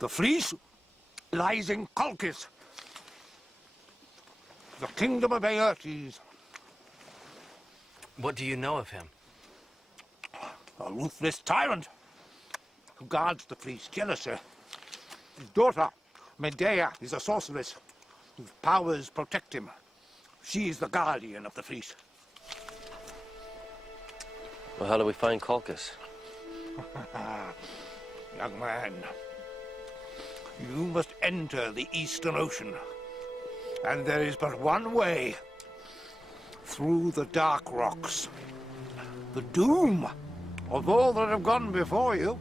The fleece lies in Colchis, the kingdom of Aertes. What do you know of him? A ruthless tyrant who guards the fleece jealously. His daughter, Medea, is a sorceress whose powers protect him. She is the guardian of the fleece. Well, how do we find Colchis? Young man, you must enter the Eastern Ocean. And there is but one way. Through the dark rocks. The doom of all that have gone before you.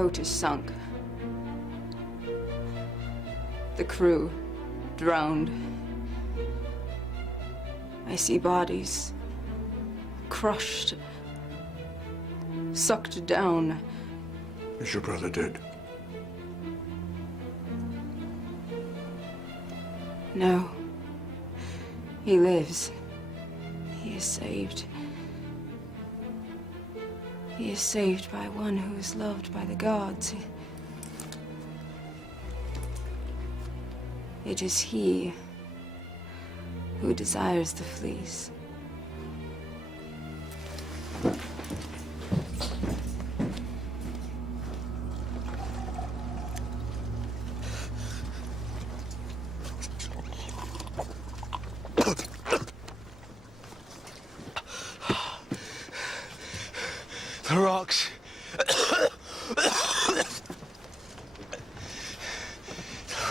boat is sunk. The crew drowned. I see bodies crushed, sucked down. Is your brother dead? No. He lives. He is saved. He is saved by one who is loved by the gods. It is he who desires the fleece. The rocks. The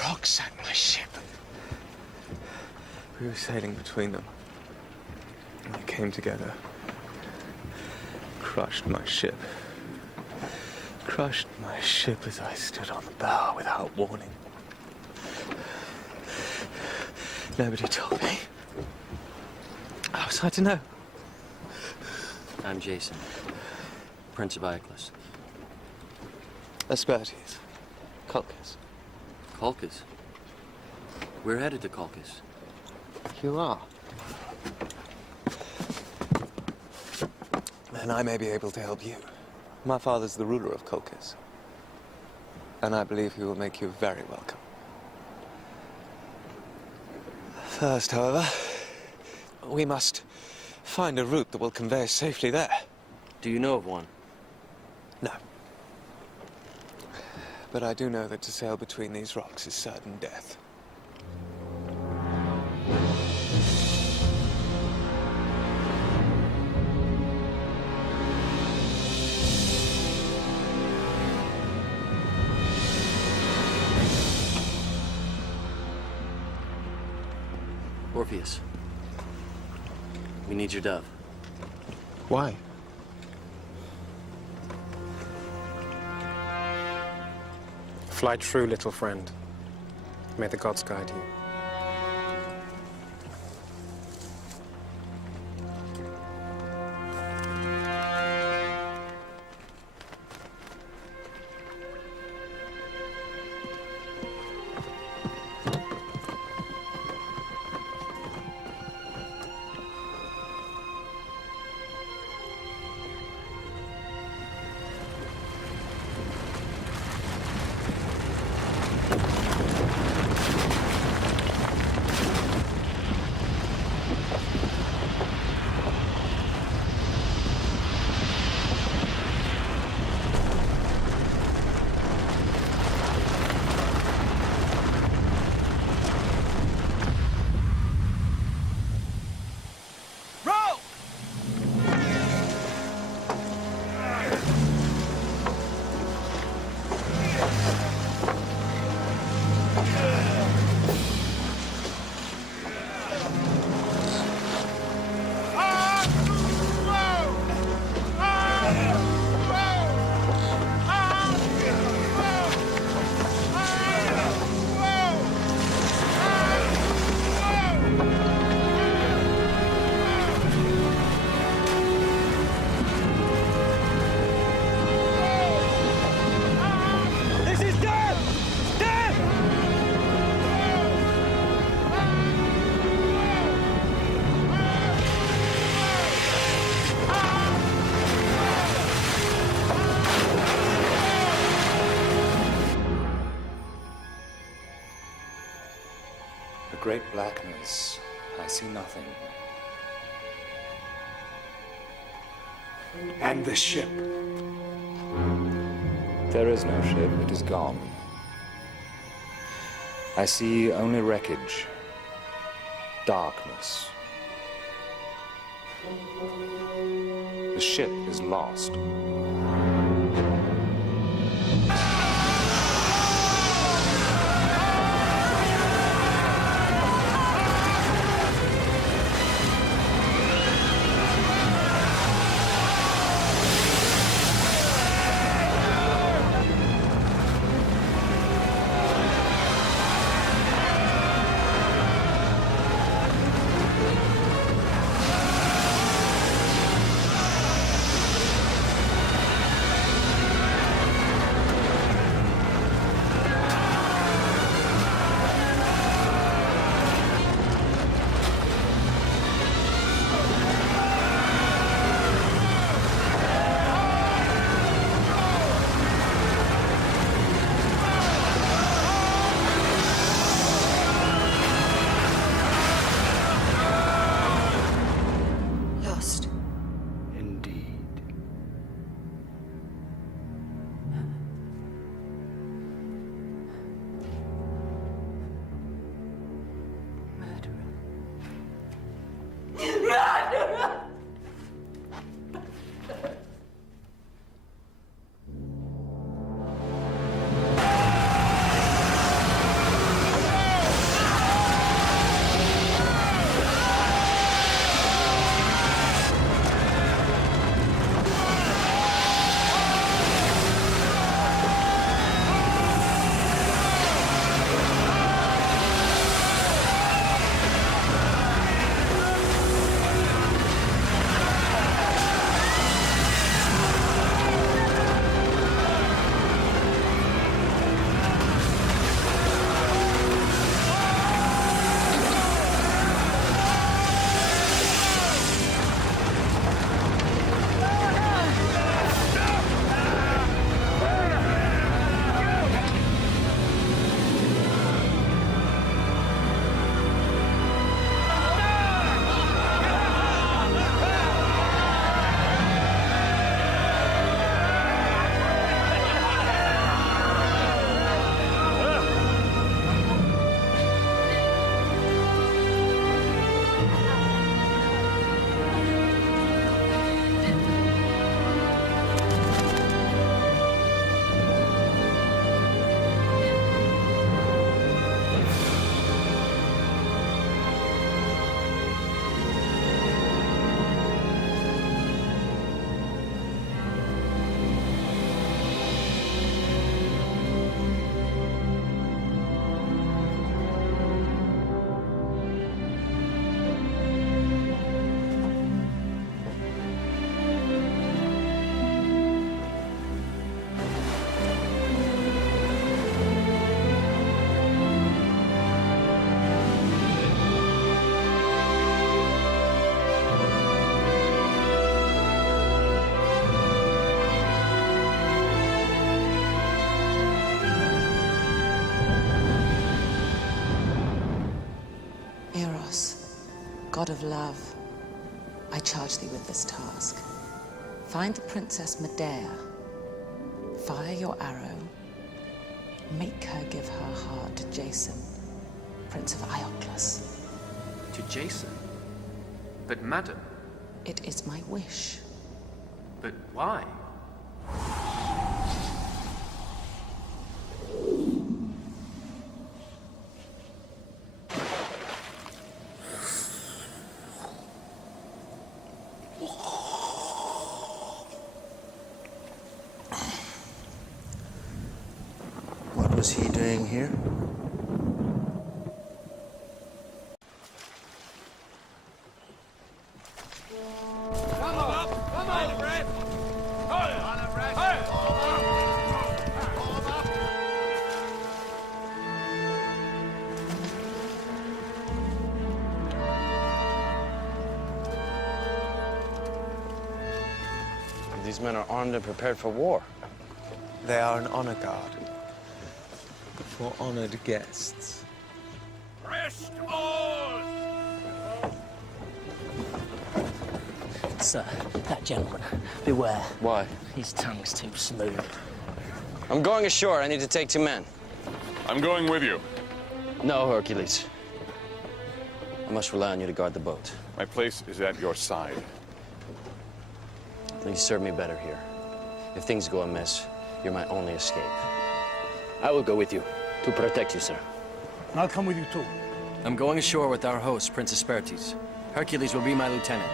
rocks sank my ship. We were sailing between them. And they came together. Crushed my ship. Crushed my ship as I stood on the bow without warning. Nobody told me. How was I to know? I'm Jason, Prince of Icklas. Aspertes. Colchis. Colchis? We're headed to Colchis. You are. Then I may be able to help you. My father's the ruler of Colchis. And I believe he will make you very welcome. First, however, we must find a route that will convey us safely there. Do you know of one? No. But I do know that to sail between these rocks is certain death. Orpheus, we need your dove. Why? Fly true, little friend. May the gods guide you. Great blackness. I see nothing. And the ship. There is no ship. It is gone. I see only wreckage. Darkness. The ship is lost. God of love, I charge thee with this task. Find the Princess Medea, fire your arrow, make her give her heart to Jason, Prince of Ioclus. To Jason? But madam... It is my wish. But why? What was he doing here? These men are armed and prepared for war. They are an honor guard for honored guests. Rest all! Sir, that gentleman, beware. Why? His tongue's too smooth. I'm going ashore. I need to take 2 men. I'm going with you. No, Hercules. I must rely on you to guard the boat. My place is at your side. You serve me better here. If things go amiss, you're my only escape. I will go with you to protect you, sir. I'll come with you too. I'm going ashore with our host, Prince Aspertes. Hercules will be my lieutenant.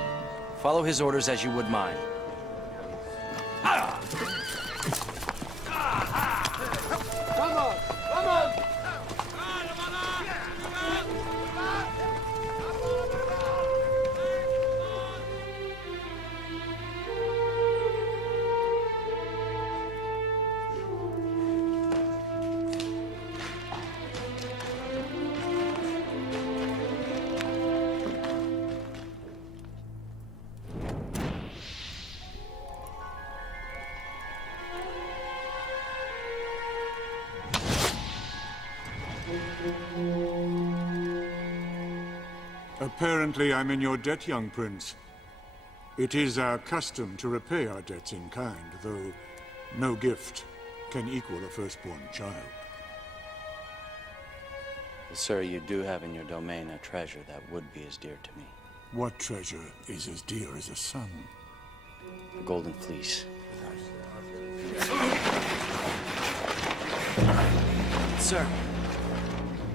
Follow his orders as you would mine. Come on! Come on! Apparently I'm in your debt, young prince. It is our custom to repay our debts in kind, though no gift can equal a firstborn child. Sir, you do have in your domain a treasure that would be as dear to me. What treasure is as dear as a son? The Golden Fleece. Sir,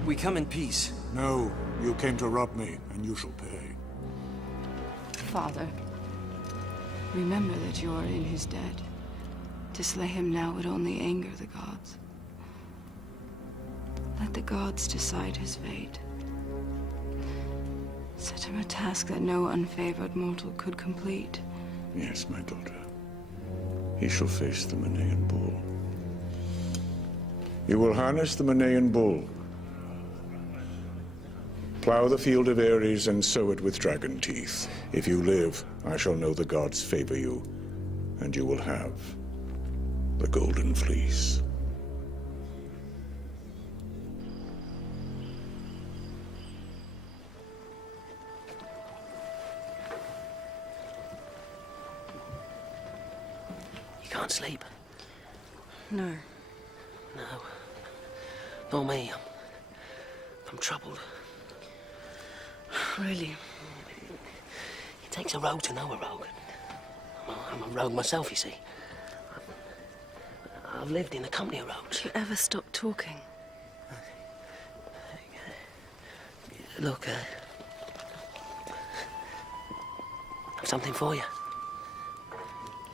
we come in peace. No, you came to rob me, and you shall pay. Father, remember that you are in his debt. To slay him now would only anger the gods. Let the gods decide his fate. Set him a task that no unfavored mortal could complete. Yes, my daughter. He shall face the Manean bull. You will harness the Manean bull. Plow the field of Ares and sow it with dragon teeth. If you live, I shall know the gods favor you, and you will have the Golden Fleece. You can't sleep? No. No. Nor me. I'm troubled. Really? It takes a rogue to know a rogue. I'm a rogue myself, you see. I've lived in the company of rogues. Do you ever stop talking? Look, I've something for you.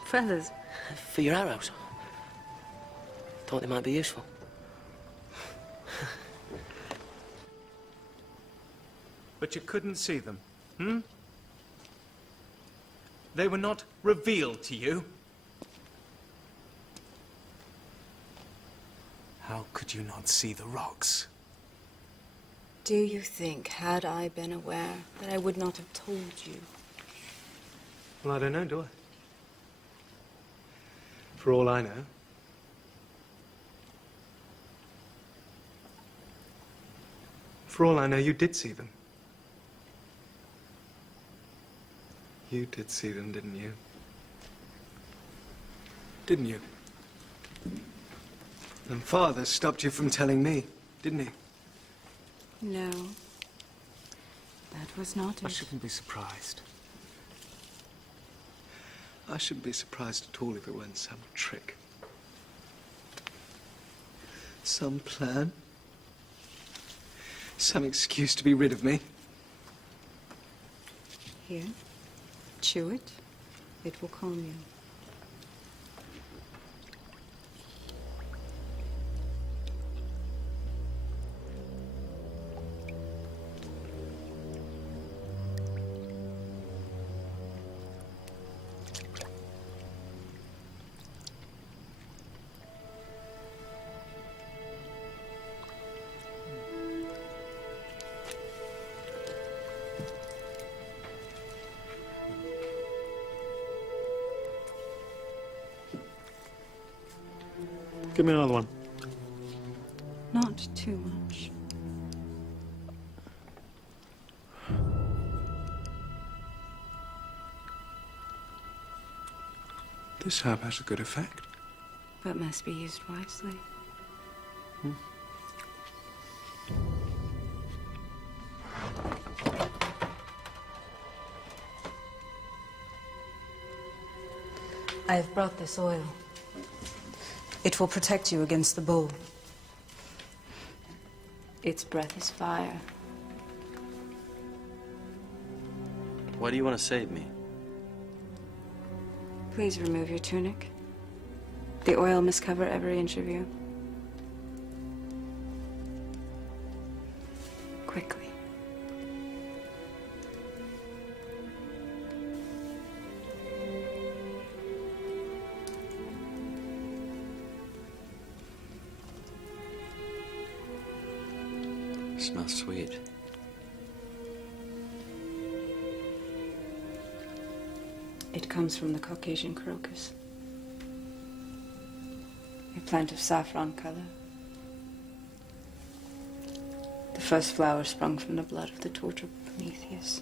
Feathers? For your arrows. Thought they might be useful. But you couldn't see them, hmm? They were not revealed to you. How could you not see the rocks? Do you think, had I been aware, that I would not have told you? Well, I don't know, do I? For all I know. For all I know, you did see them. You did see them, didn't you? Didn't you? And Father stopped you from telling me, didn't he? No. That was not I it. shouldn't be surprised. I shouldn't be surprised at all if it weren't some trick. Some plan. Some excuse to be rid of me. Here. Chew it. It will calm you. Give me another one. Not too much. This herb has a good effect. But must be used wisely. I have brought this oil. It will protect you against the bull. Its breath is fire. Why do you want to save me? Please remove your tunic. The oil must cover every inch of you. Quickly. Smells sweet. It comes from the Caucasian crocus. A plant of saffron color. The first flower sprung from the blood of the tortured Prometheus.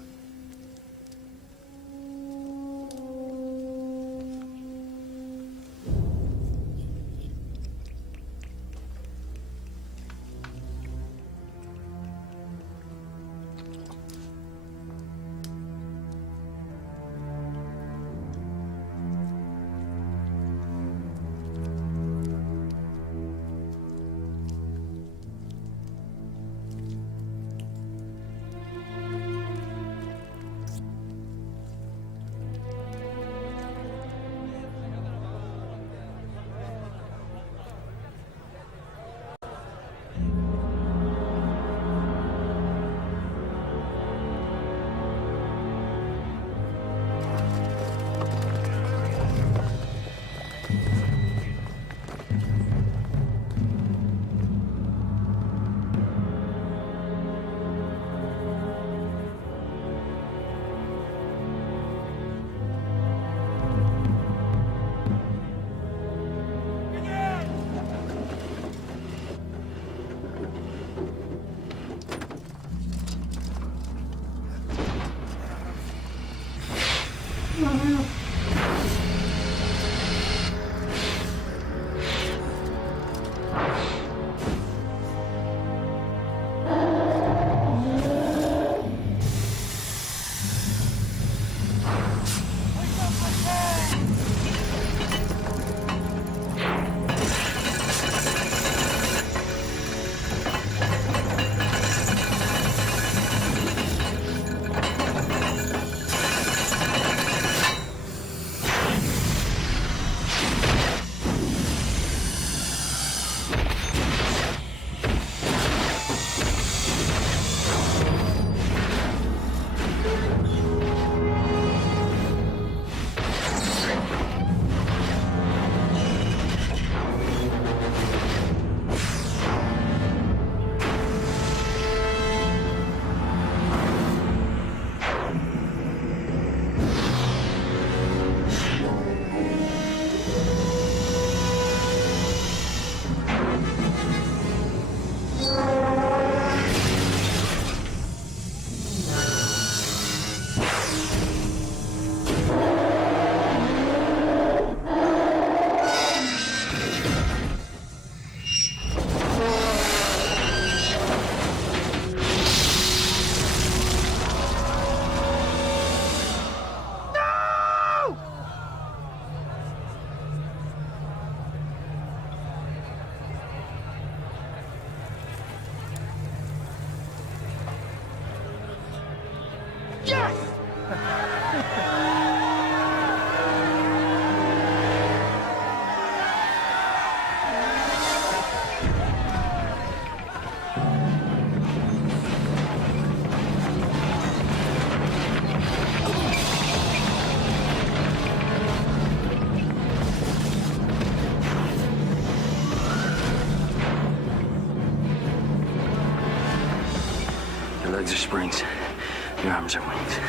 legs are springs. Your arms are wings.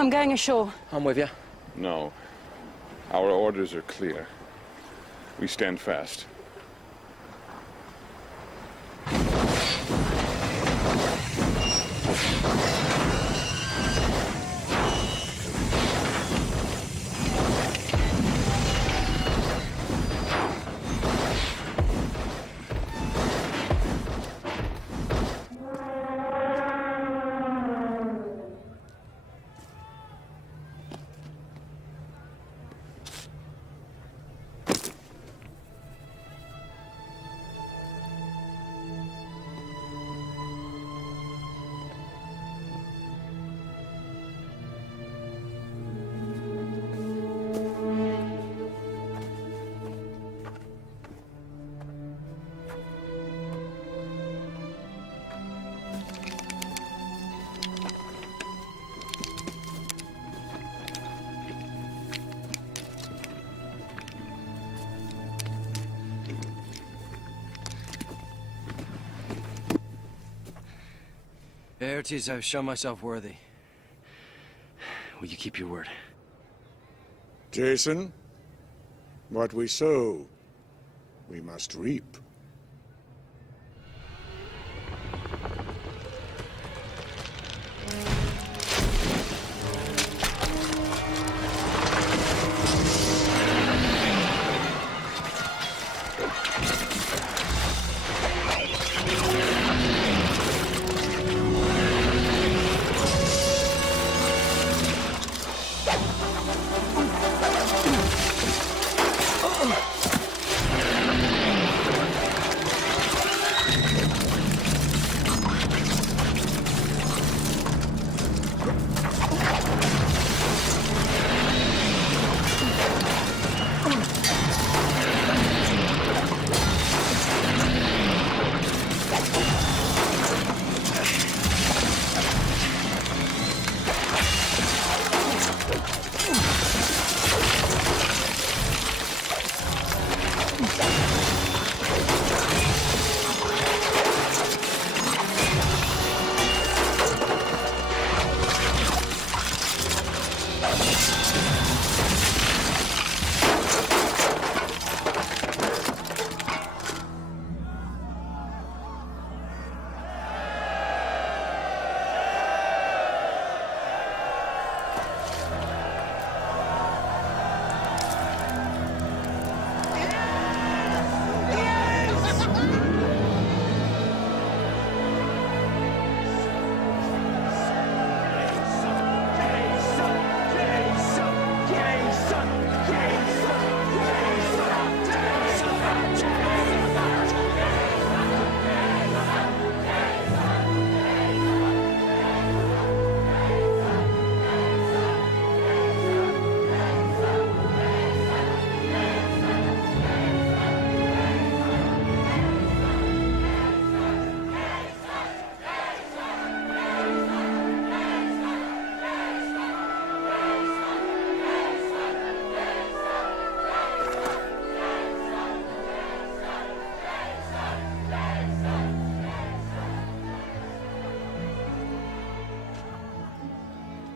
I'm going ashore. I'm with you. No. Our orders are clear. We stand fast. Laertes, I've shown myself worthy. Will you keep your word? Jason, what we sow, we must reap.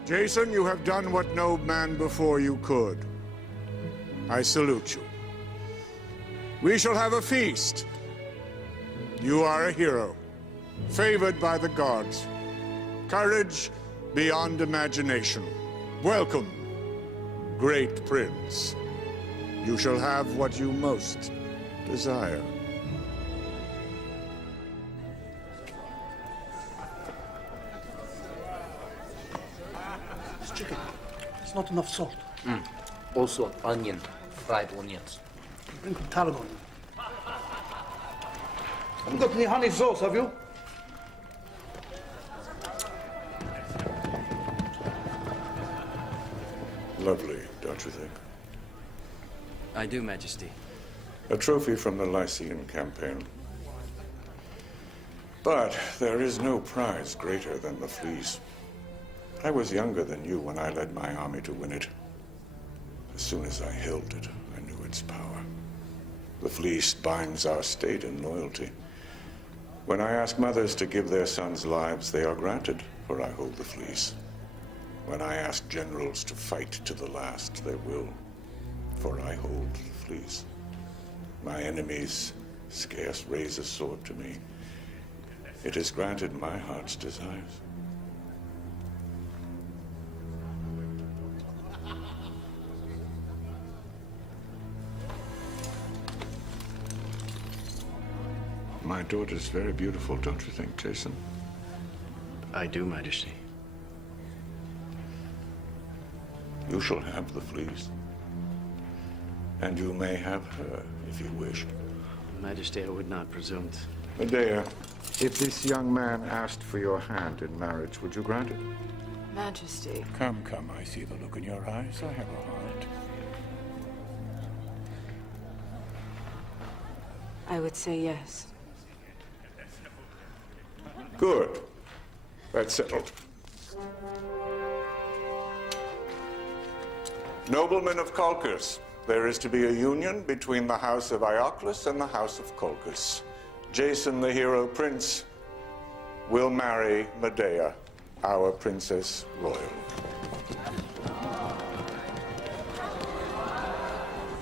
Jason, you have done what no man before you could. I salute you. We shall have a feast. You are a hero, favored by the gods. Courage beyond imagination. Welcome, great prince. You shall have what you most desire. It's chicken. It's not enough salt. Also, onion, fried onions. Bring some tarragon. Haven't got any honey sauce, have you? Lovely, don't you think? I do, Majesty. A trophy from the Lycian campaign. But there is no prize greater than the fleece. I was younger than you when I led my army to win it. As soon as I held it, I knew its power. The fleece binds our state in loyalty. When I ask mothers to give their sons' lives, they are granted, for I hold the fleece. When I ask generals to fight to the last, they will, for I hold the fleece. My enemies scarce raise a sword to me. It has granted my heart's desires. My daughter's very beautiful, don't you think, Jason? I do, Majesty. You shall have the fleece. And you may have her, if you wish. Majesty, I would not presume to. Medea, if this young man asked for your hand in marriage, would you grant it? Majesty. Come, come, I see the look in your eyes. I have a heart. I would say yes. Good. That's settled. Noblemen of Colchis, there is to be a union between the house of Ioclus and the house of Colchis. Jason, the hero prince, will marry Medea, our princess royal.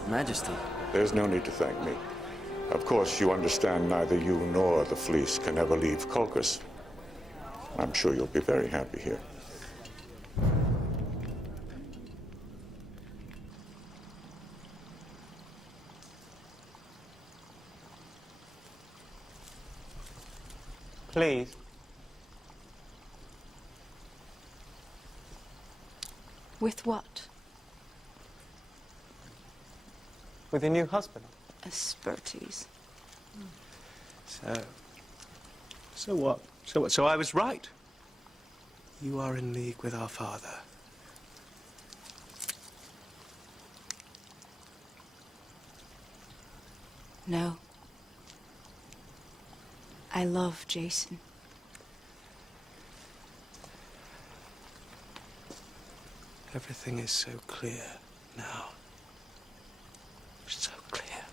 Majesty. There's no need to thank me. Of course, you understand neither you nor the fleece can ever leave Colchis. I'm sure you'll be very happy here. Please. With what? With your new husband. Aspertes. So what? So I was right. You are in league with our father. No. I love Jason. Everything is so clear now. So clear.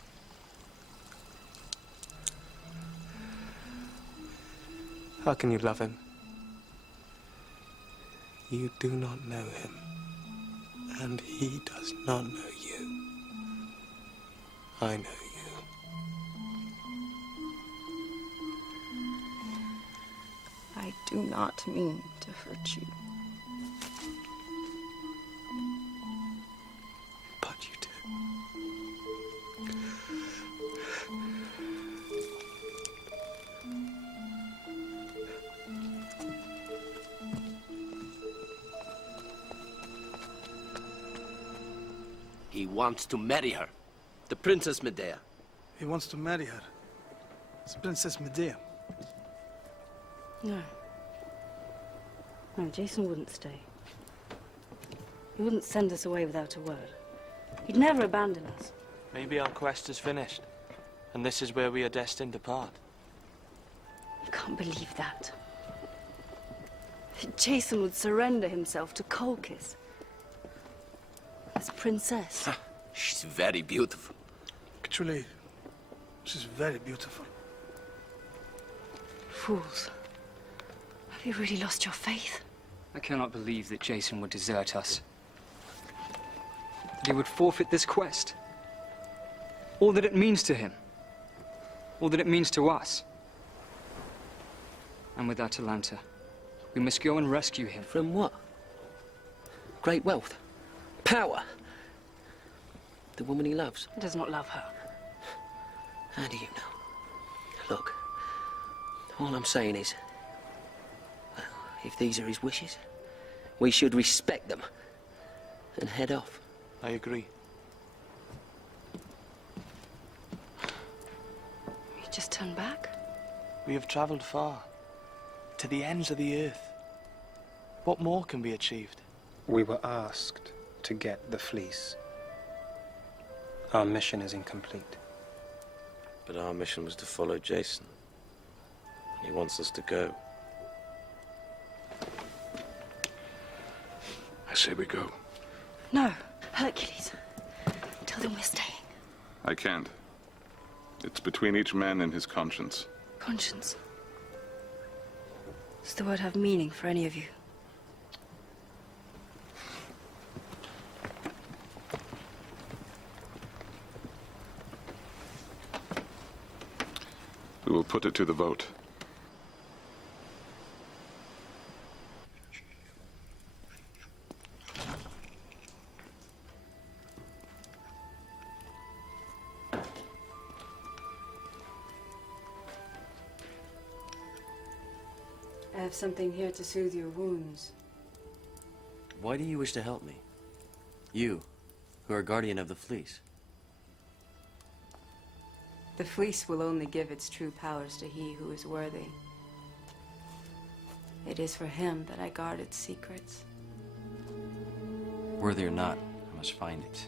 How can you love him? You do not know him, and he does not know you. I know you. I do not mean to hurt you. But you do. He wants to marry her. The Princess Medea. He wants to marry her. It's Princess Medea. No. No, Jason wouldn't stay. He wouldn't send us away without a word. He'd never abandon us. Maybe our quest is finished, and this is where we are destined to part. You can't believe that. Jason would surrender himself to Colchis. As princess. She's very beautiful. Actually, she's very beautiful. Fools. Have you really lost your faith? I cannot believe that Jaisun would desert us. That he would forfeit this quest. All that it means to him. All that it means to us. And with Atalanta, we must go and rescue him. From what? Great wealth? Power? The woman he loves? He does not love her. How do you know? Look, all I'm saying is, well, if these are his wishes, we should respect them and head off. I agree. You just turn back? We have traveled far, to the ends of the earth. What more can be achieved? We were asked to get the fleece. Our mission is incomplete. But our mission was to follow Jaisun. He wants us to go. I say we go. No, Hercules. Tell them we're staying. I can't. It's between each man and his conscience. Conscience. Does the word have meaning for any of you? We will put it to the vote. I have something here to soothe your wounds. Why do you wish to help me? You, who are guardian of the fleece. The fleece will only give its true powers to he who is worthy. It is for him that I guard its secrets. Worthy or not, I must find it.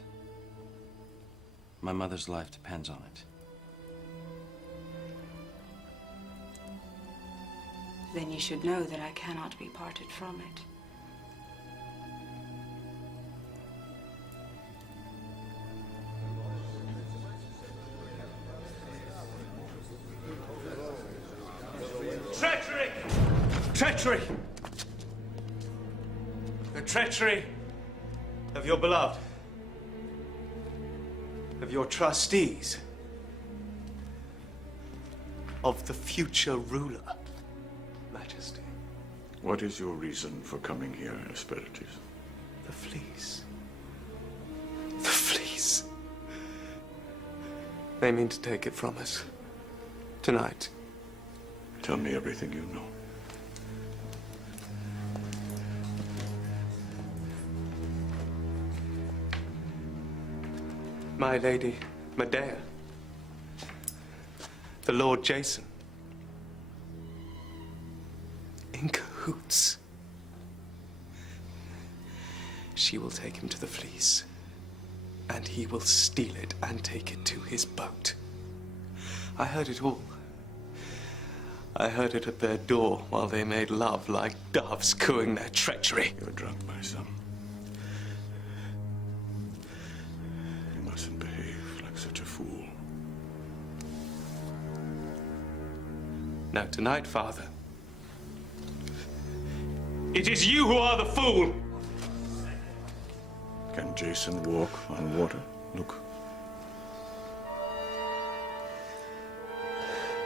My mother's life depends on it. Then you should know that I cannot be parted from it. Treachery! Treachery! The treachery of your beloved, of your trustees, of the future ruler, Majesty. What is your reason for coming here, Asperities? The fleece. The fleece. They mean to take it from us. Tonight. Tell me everything you know. My lady, Medea. The Lord Jaisun. In cahoots. She will take him to the fleece, and he will steal it and take it to his boat. I heard it all. I heard it at their door while they made love like doves cooing their treachery. You're drunk, my son. You mustn't behave like such a fool. Now, tonight, Father, it is you who are the fool! Can Jaisun walk on water? Look.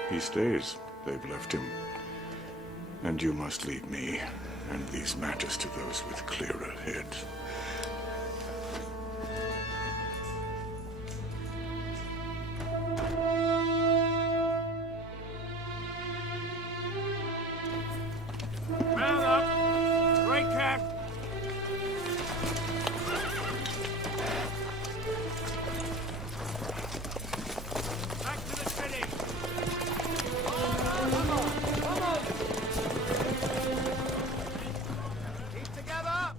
He stays. They've left him. And you must leave me and these matters to those with clearer heads. Mount up! Break camp! Back to the city! Keep together!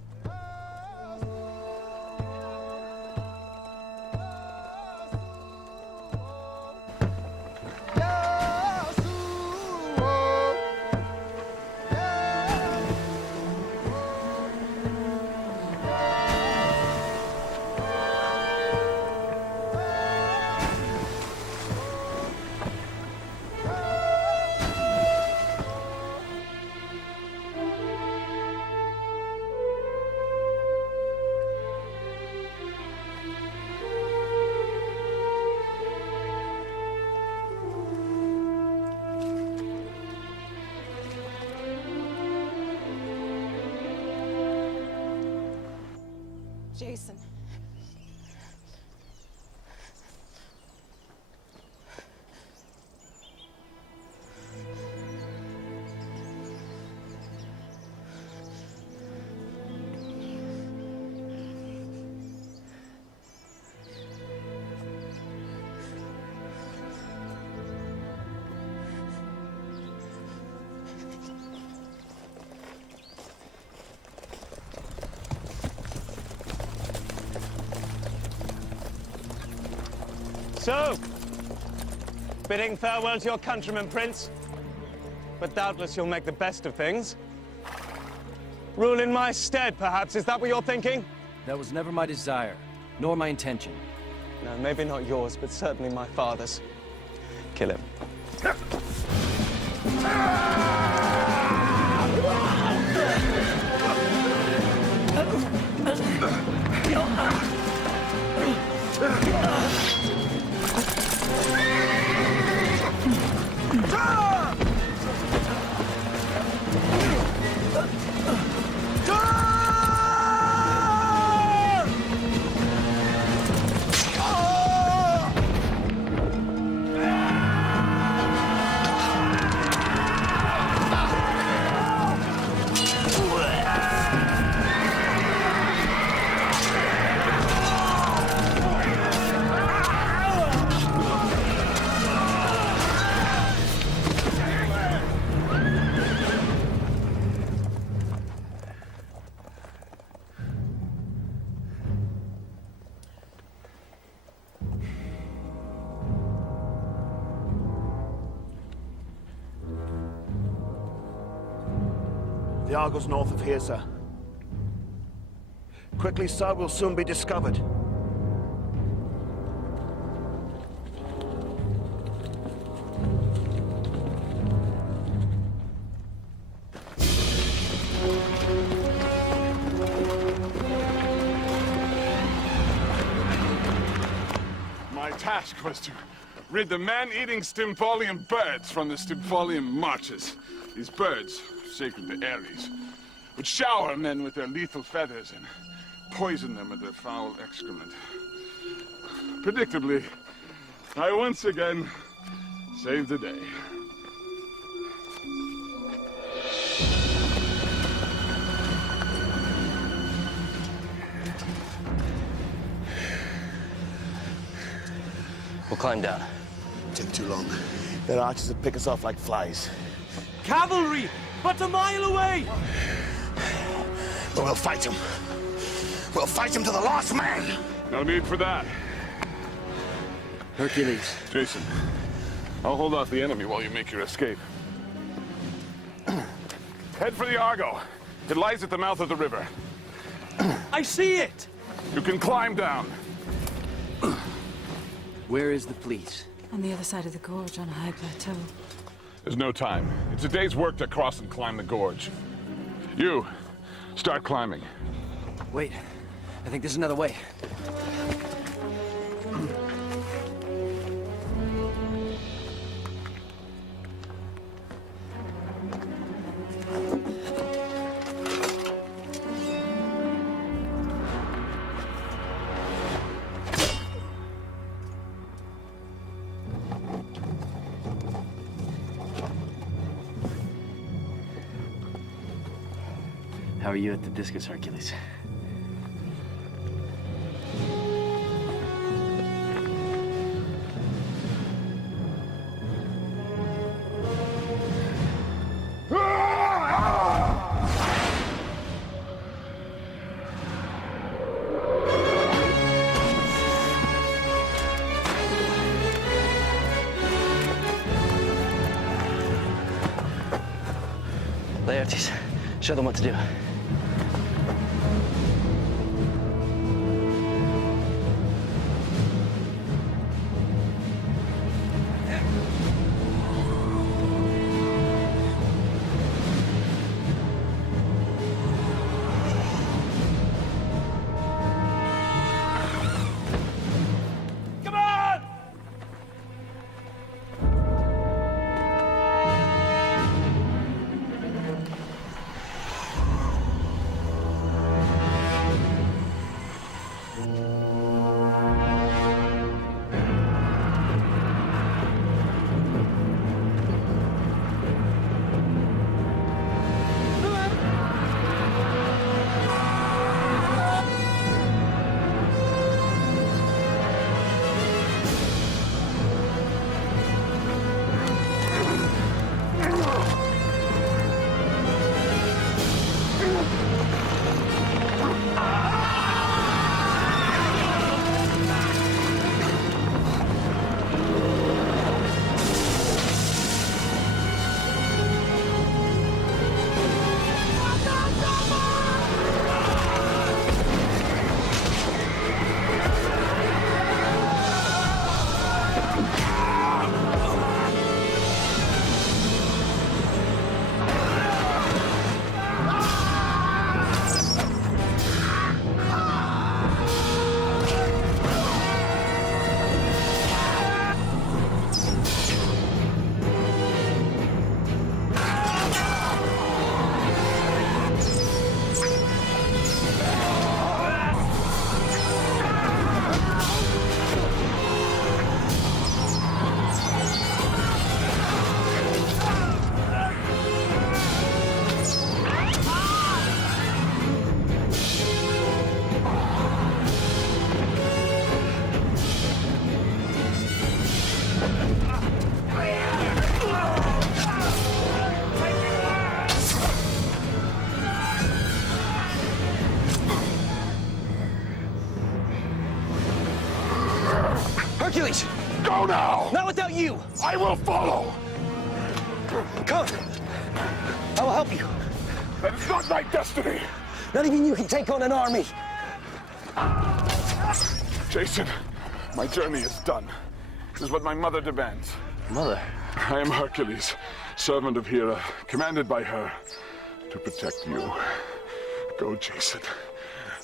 Jeison. So, bidding farewell to your countrymen, Prince. But doubtless you'll make the best of things. Rule in my stead, perhaps. Is that what you're thinking? That was never my desire, nor my intention. No, maybe not yours, but certainly my father's. Kill him. The Argos north of here, sir. Quickly, sir, we'll soon be discovered. My task was to rid the man-eating Stymphalian birds from the Stymphalian marches. These birds, sacred to Ares, would shower men with their lethal feathers and poison them with their foul excrement. Predictably, I once again saved the day. We'll climb down. Take too long. Their archers will pick us off like flies. Cavalry! But a mile away! But we'll fight them. We'll fight them to the last man! No need for that. Hercules. Jason, I'll hold off the enemy while you make your escape. Head for the Argo. It lies at the mouth of the river. I see it! You can climb down. Where is the police? On the other side of the gorge, on a high plateau. There's no time. It's a day's work to cross and climb the gorge. You, start climbing. Wait, I think there's another way. How are you at the discus, Hercules? Laertes, show them what to do. Go now! Not without you! I will follow! Come! I will help you. That is not my destiny! Not even you can take on an army! Jason, my journey is done. This is what my mother demands. Mother? I am Hercules, servant of Hera, commanded by her to protect you. Go, Jason,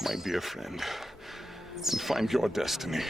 my dear friend, and find your destiny.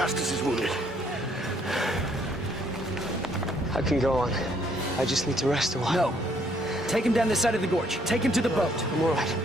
Castus is wounded. I can go on. I just need to rest a while. No. Take him down the side of the gorge. Take him to the boat. I'm all right.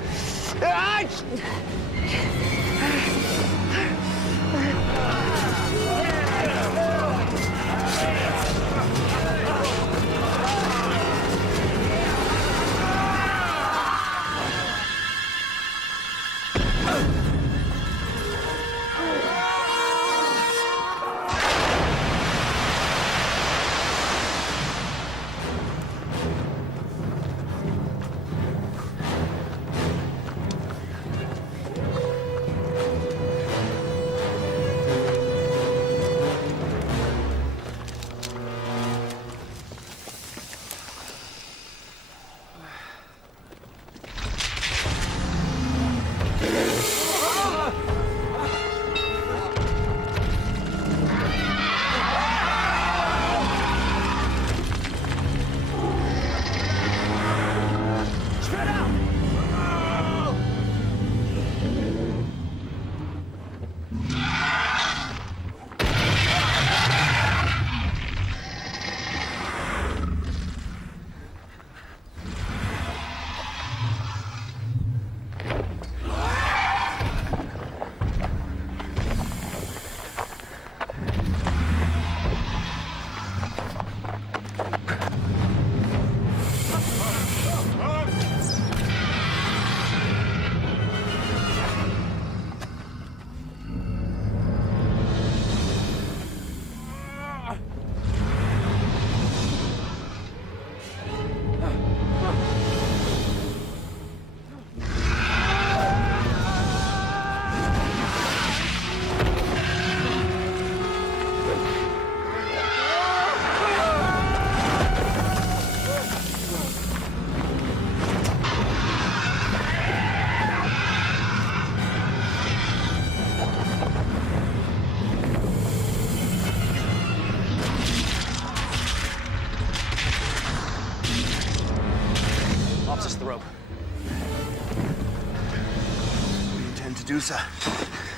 do, sir?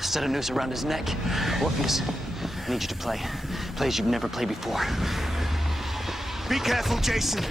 Set a noose around his neck. Orpheus, I need you to play. Play as you've never played before. Be careful, Jason.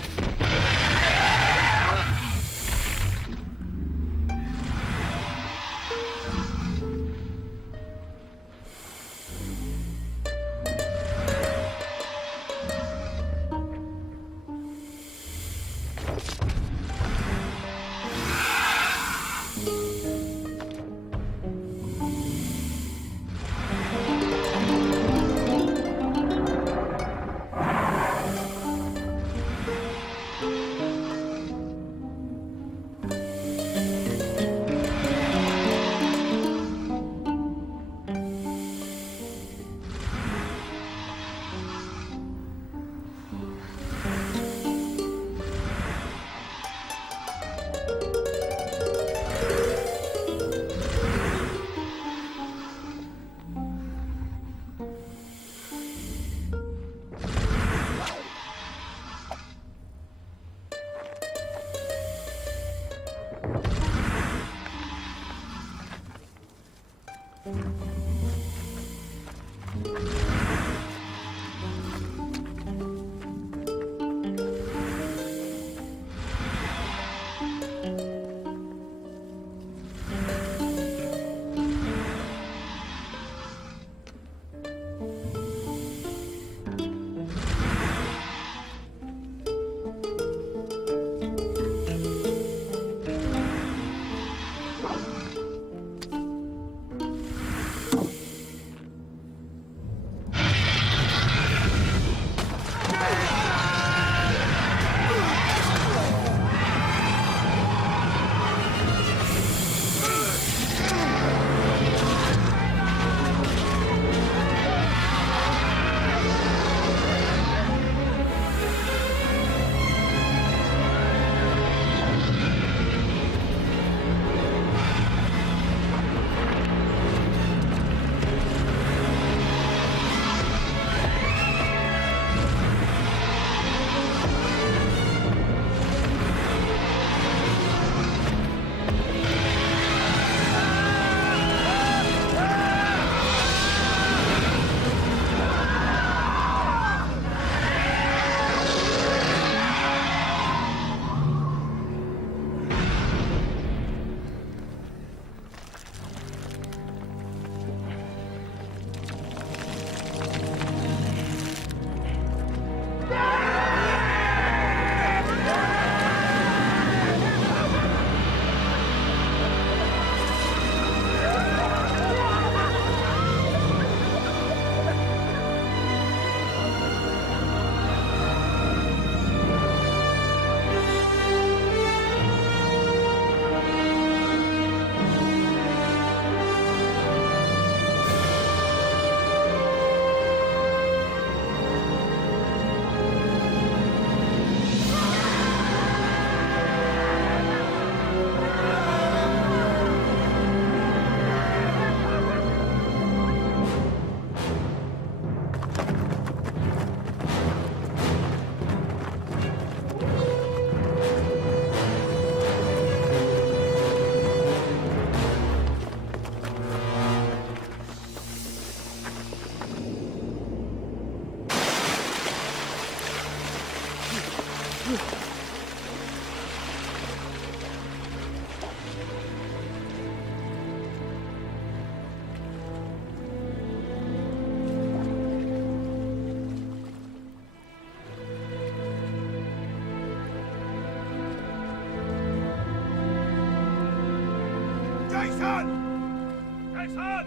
Jason! Jason!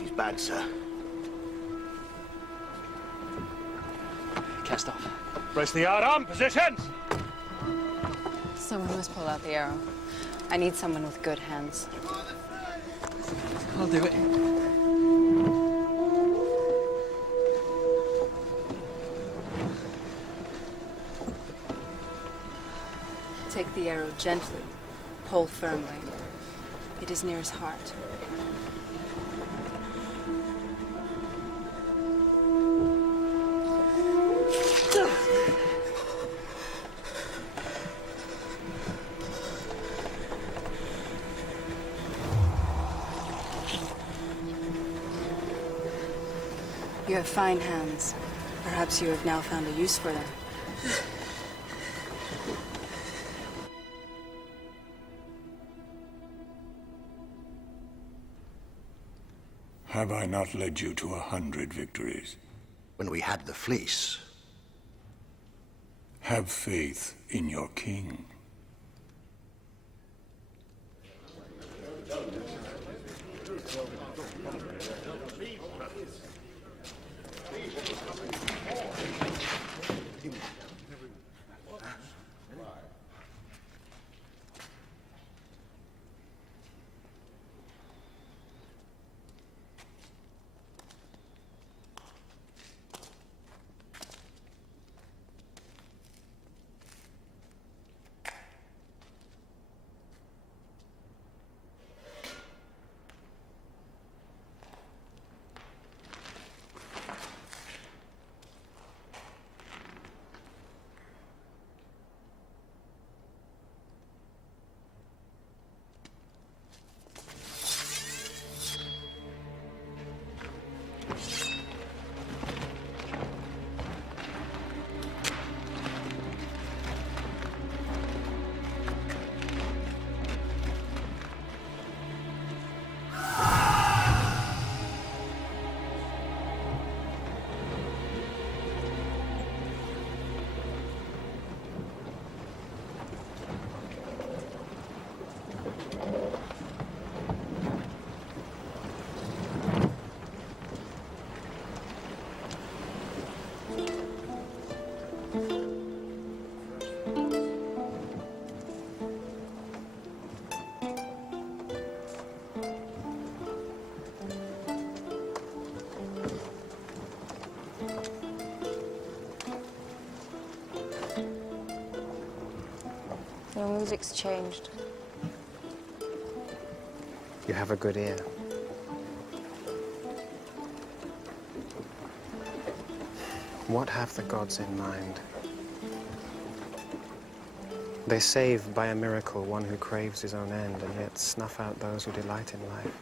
He's bad, sir. Cast off. Brace the yardarm. Positions! Someone must pull out the arrow. I need someone with good hands. I'll do it. Take the arrow gently. Pull firmly. It is near his heart. You have fine hands. Perhaps you have now found a use for them. Have I not led you to 100 victories? When we had the fleece. Have faith in your king. Your music's changed. You have a good ear. What have the gods in mind? They save by a miracle one who craves his own end, and yet snuff out those who delight in life.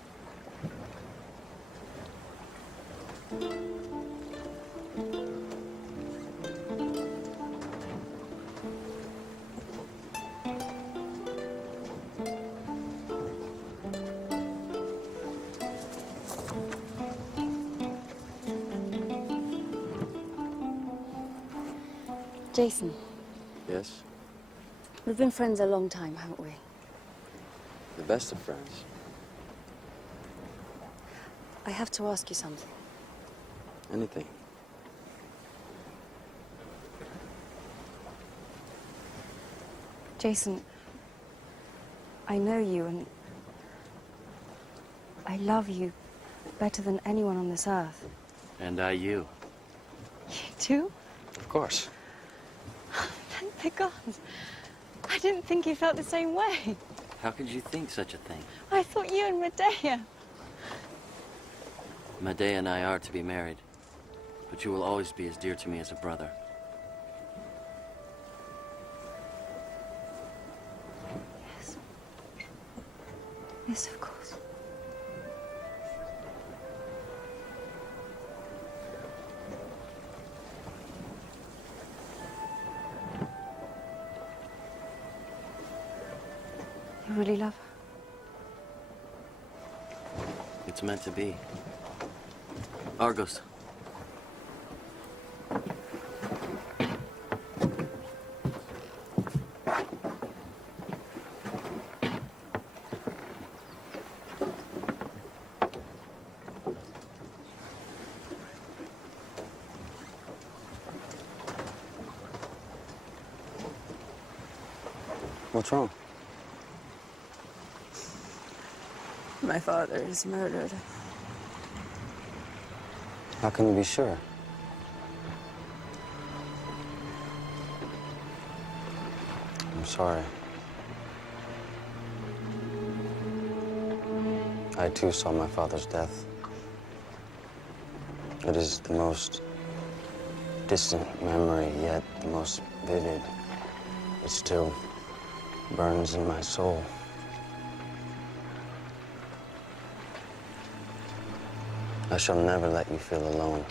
Jason, Yes? we've been friends a long time, haven't we? The best of friends. I have to ask you something. Anything. Jason, I know you and I love you better than anyone on this earth. And I you. You too? Of course. Thank the gods. I didn't think you felt the same way. How could you think such a thing? I thought you and Medea. Medea and I are to be married, but you will always be as dear to me as a brother. Yes. Yes, of course. really love her? It's meant to be. Argos. What's wrong? My father is murdered. How can you be sure? I'm sorry. I too saw my father's death. It is the most distant memory, yet the most vivid. It still burns in my soul. I shall never let you feel alone.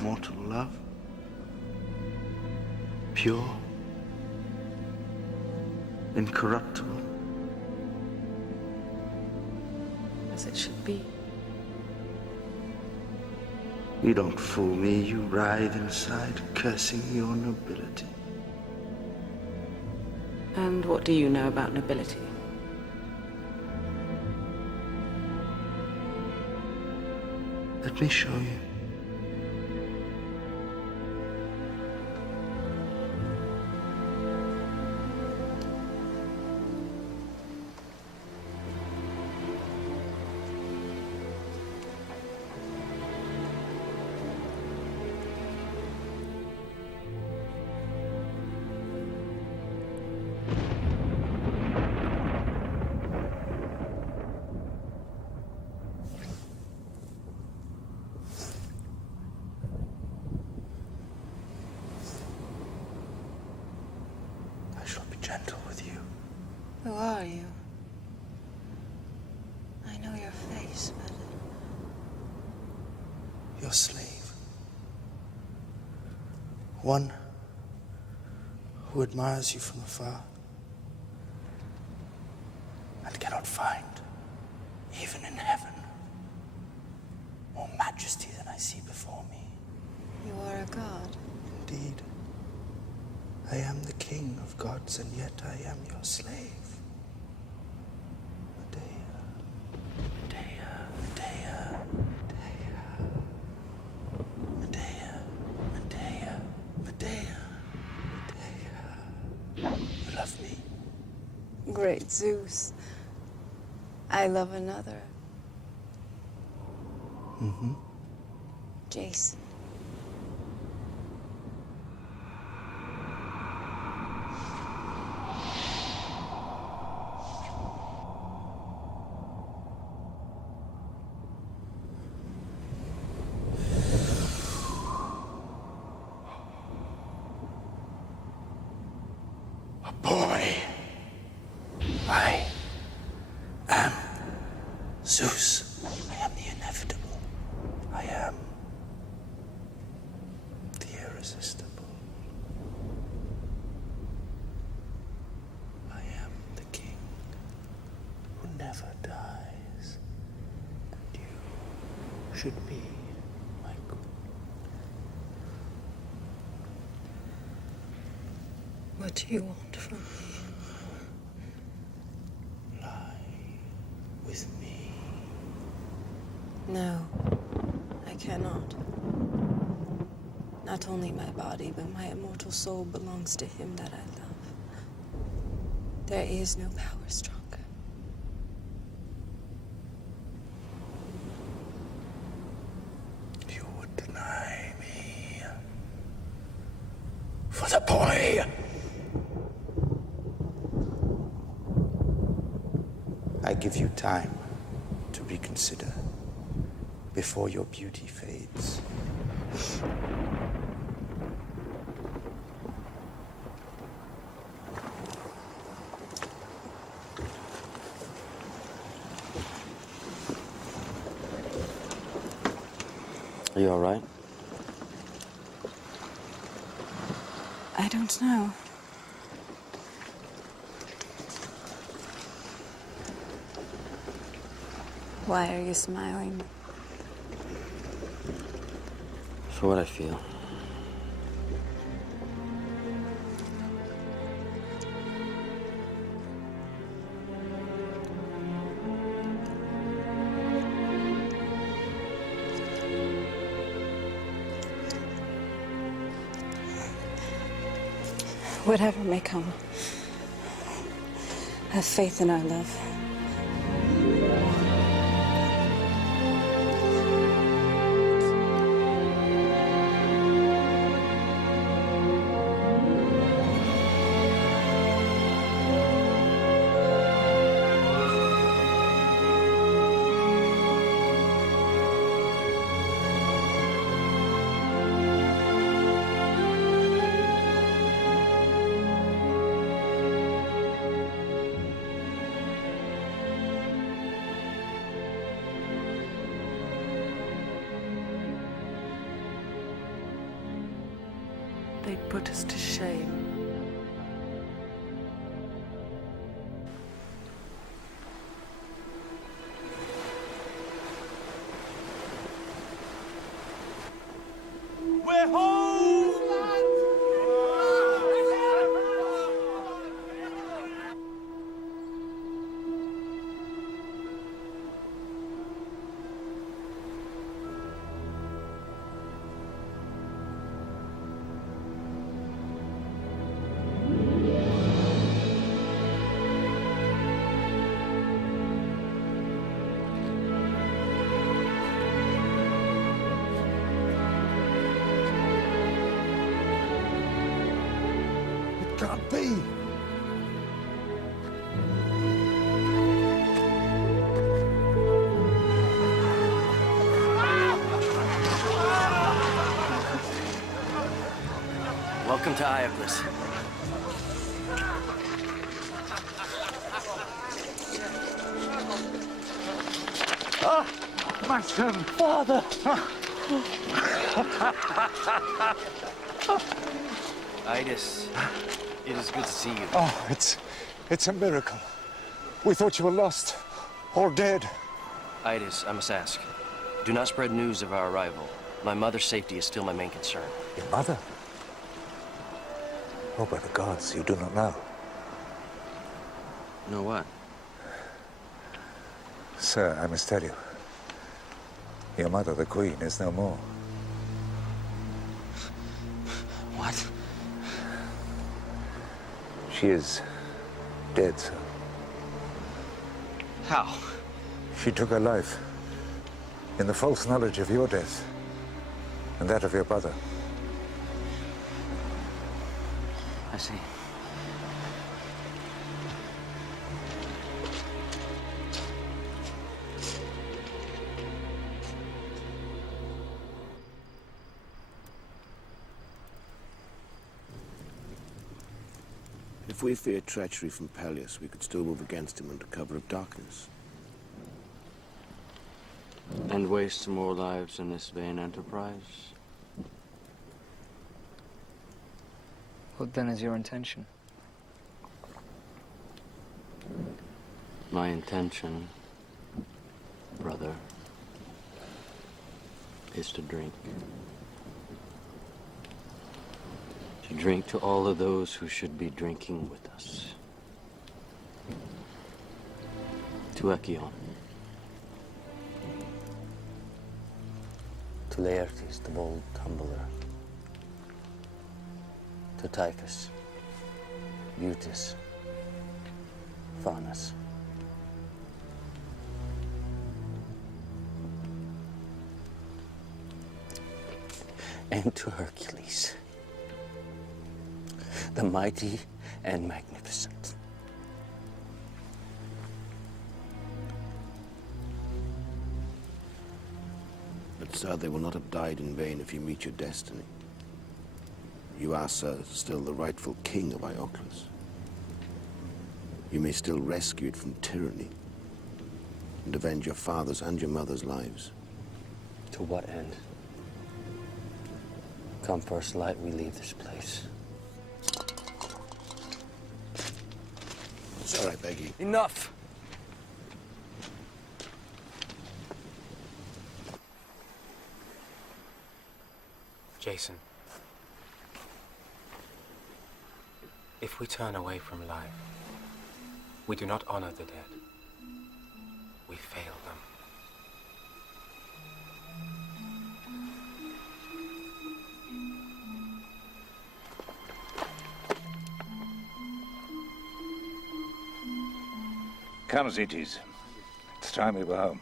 Mortal love, pure, incorruptible. As it should be. You don't fool me. You writhe inside, cursing your nobility. And what do you know about nobility? Let me show you. Gentle with you. Who are you? I know your face, but... Your slave. One who admires you from afar and cannot find, even in heaven, more majesty than I see before me. You are a god. Indeed. I am the king of gods, and yet I am your slave. Medea, Medea, Medea, Medea, Medea, Medea, Medea. You love me? Great Zeus. I love another. Mm-hmm. Jason. Boy, I am Zeus. I am the inevitable. I am the irresistible. I am the king who never dies. And you should be my queen. What do you want from me? With me. No, I cannot. Not only my body, but my immortal soul belongs to him that I love. There is no power stronger. You would deny me for the boy. I give you time to reconsider before your beauty fades. Are you all right? I don't know. Why are you smiling? For what I feel. Whatever may come, have faith in our love. They put us to shame. We're home! Can't be. Welcome to Iaclis. Ah, my son, father. Itis, it is good to see you. Oh, it's a miracle. We thought you were lost or dead. Itis, I must ask. Do not spread news of our arrival. My mother's safety is still my main concern. Your mother? Oh, by the gods, you do not know. Know what? Sir, I must tell you. Your mother, the Queen, is no more. What? She is dead, sir. How? She took her life in the false knowledge of your death and that of your brother. I see. If we feared treachery from Peleus, we could still move against him under cover of darkness. And waste more lives in this vain enterprise? What then is your intention? My intention, brother, is to drink. To drink to all of those who should be drinking with us. To Echion. To Laertes, the bold tumbler. To Typhus, Butis, Faunus. And to Hercules, the mighty and magnificent. But, sir, they will not have died in vain if you meet your destiny. You are, sir, still the rightful king of Iaclis. You may still rescue it from tyranny and avenge your father's and your mother's lives. To what end? come first light, we leave this place. It's all right, Peggy. Enough! Jason, if we turn away from life, we do not honor the dead. We fail them. Come, Zetes. It's time we were home.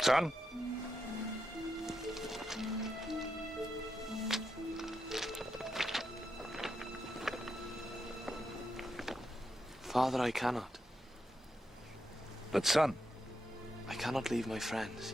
Son? Father, I cannot. But son? I cannot leave my friends.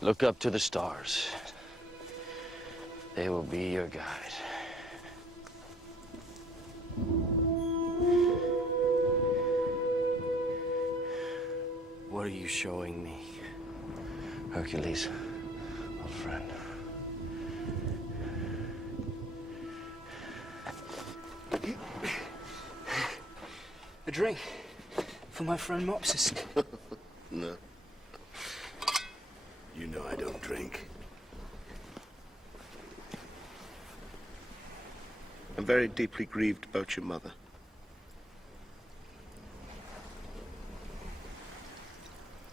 Look up to the stars. They will be your guide. What are you showing me, Hercules, old friend? A drink for my friend Mopsus. No. You know I don't drink. I'm very deeply grieved about your mother.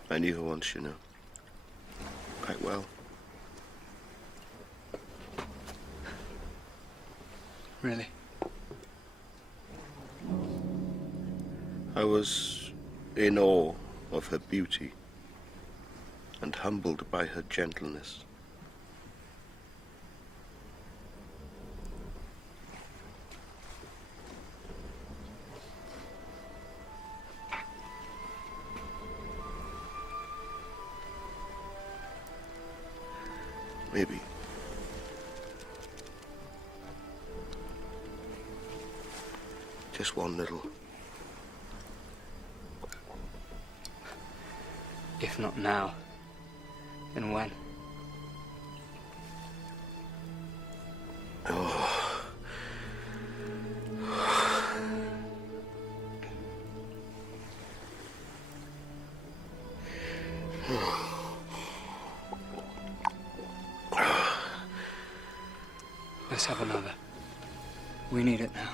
I knew her once, you know. Quite well. Really? I was in awe of her beauty and humbled by her gentleness. Maybe. Just one little. If not now, then when? Oh. Let's have another. We need it now.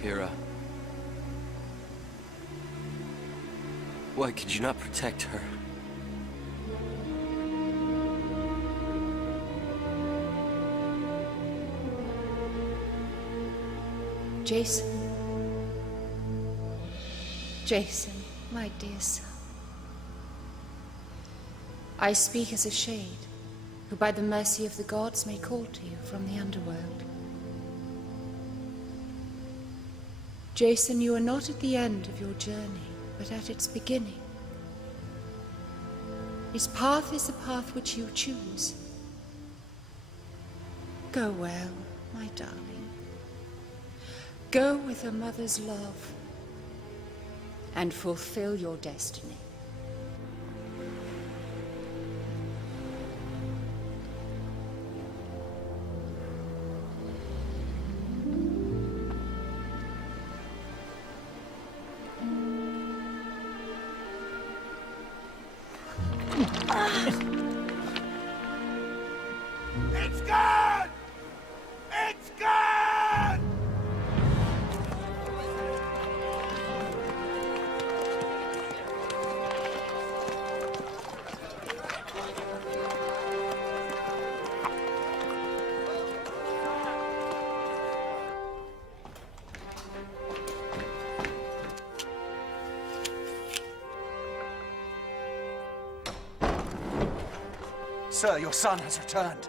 Hera. Why could you not protect her? Jason. Jason, my dear son. I speak as a shade, who by the mercy of the gods may call to you from the underworld. Jason, you are not at the end of your journey, but at its beginning. Its path is the path which you choose. Go well, my darling. Go with a mother's love and fulfill your destiny. Sir, your son has returned.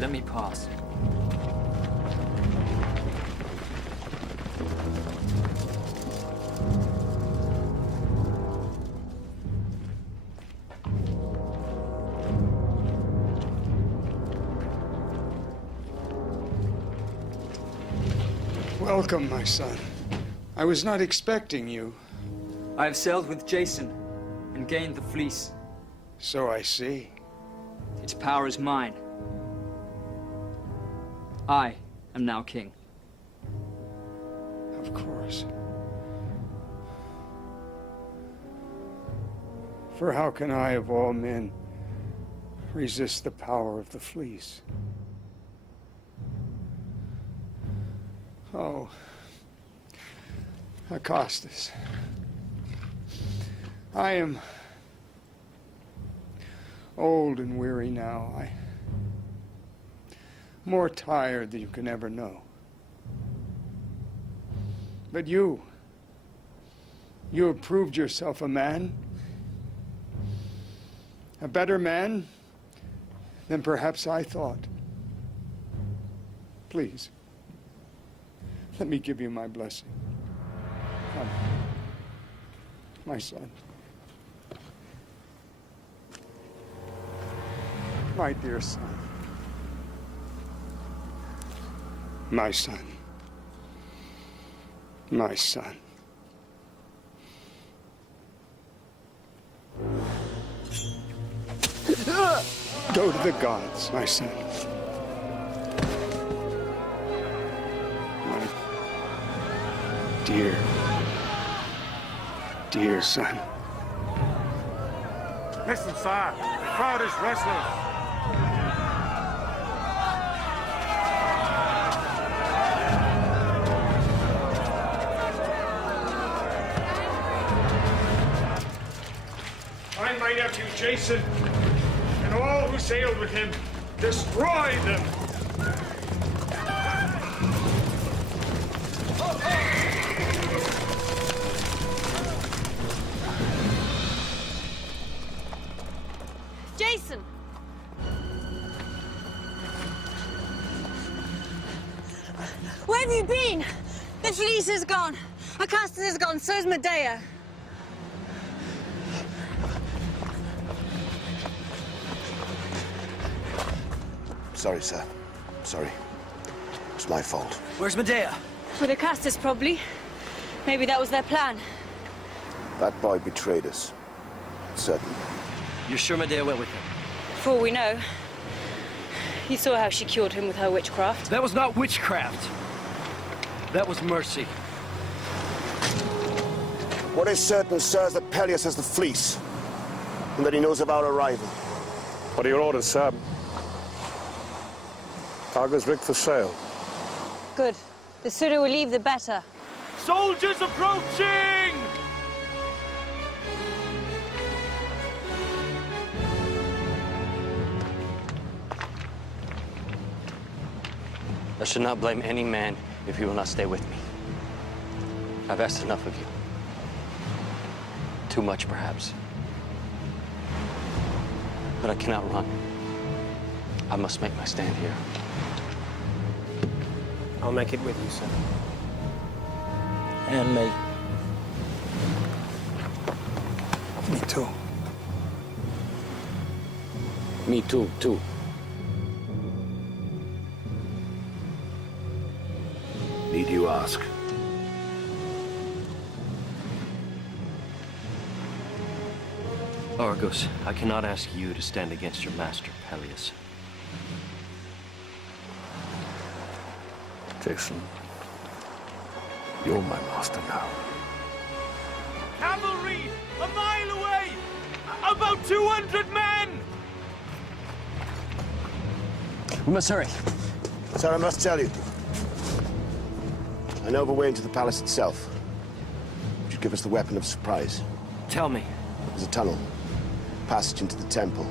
Let me pass. Welcome, my son. I was not expecting you. I have sailed with Jeisun and gained the fleece. So I see. Its power is mine. I am now king. Of course. For how can I, of all men, resist the power of the fleece? Oh, Acostus, I am old and weary now. I'm more tired than you can ever know. But you have proved yourself a man, a better man than perhaps I thought. Please, let me give you my blessing. Come, my son. My dear son. My son. My son. Go to the gods, my son. My dear, dear son. Listen, sire. The crowd is restless. Find my nephew, Jeisun, and all who sailed with him. Destroy them! Jeisun! Where have you been? The fleece is gone. Acostus is gone, so is Medea. Sorry, sir. Sorry. It's my fault. Where's Medea? With Acostus, probably. Maybe that was their plan. That boy betrayed us. Certainly. You're sure Medea went with him? For all we know. You saw how she cured him with her witchcraft. That was not witchcraft. That was mercy. What is certain, sir, is that Peleus has the fleece, and that he knows of our arrival. What are your orders, sir? Cargo's rigged for sail. Good. The sooner we leave, the better. Soldiers approaching! I should not blame any man if he will not stay with me. I've asked enough of you. Too much, perhaps. But I cannot run. I must make my stand here. I'll make it with you, sir. And me. Me too. Me too. Need you ask? Argos, I cannot ask you to stand against your master, Peleus. Jason, you're my master now. Cavalry! A mile away! About 200 men! We must hurry. Sir, I must tell you. I know of a way into the palace itself. Which would give us the weapon of surprise. Tell me. There's a tunnel. Passage into the temple.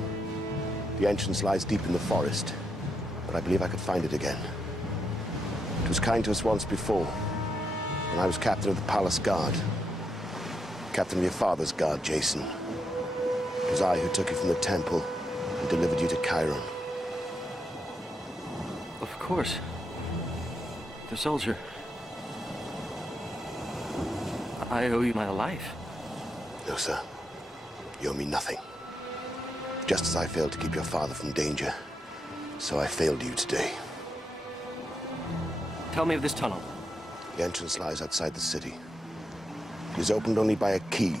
The entrance lies deep in the forest. But I believe I could find it again. It was kind to us once before. When I was captain of the palace guard. Captain of your father's guard, Jason. It was I who took you from the temple and delivered you to Chiron. Of course. The soldier. I owe you my life. No, sir. You owe me nothing. Just as I failed to keep your father from danger, so I failed you today. Tell me of this tunnel. The entrance lies outside the city. It is opened only by a key.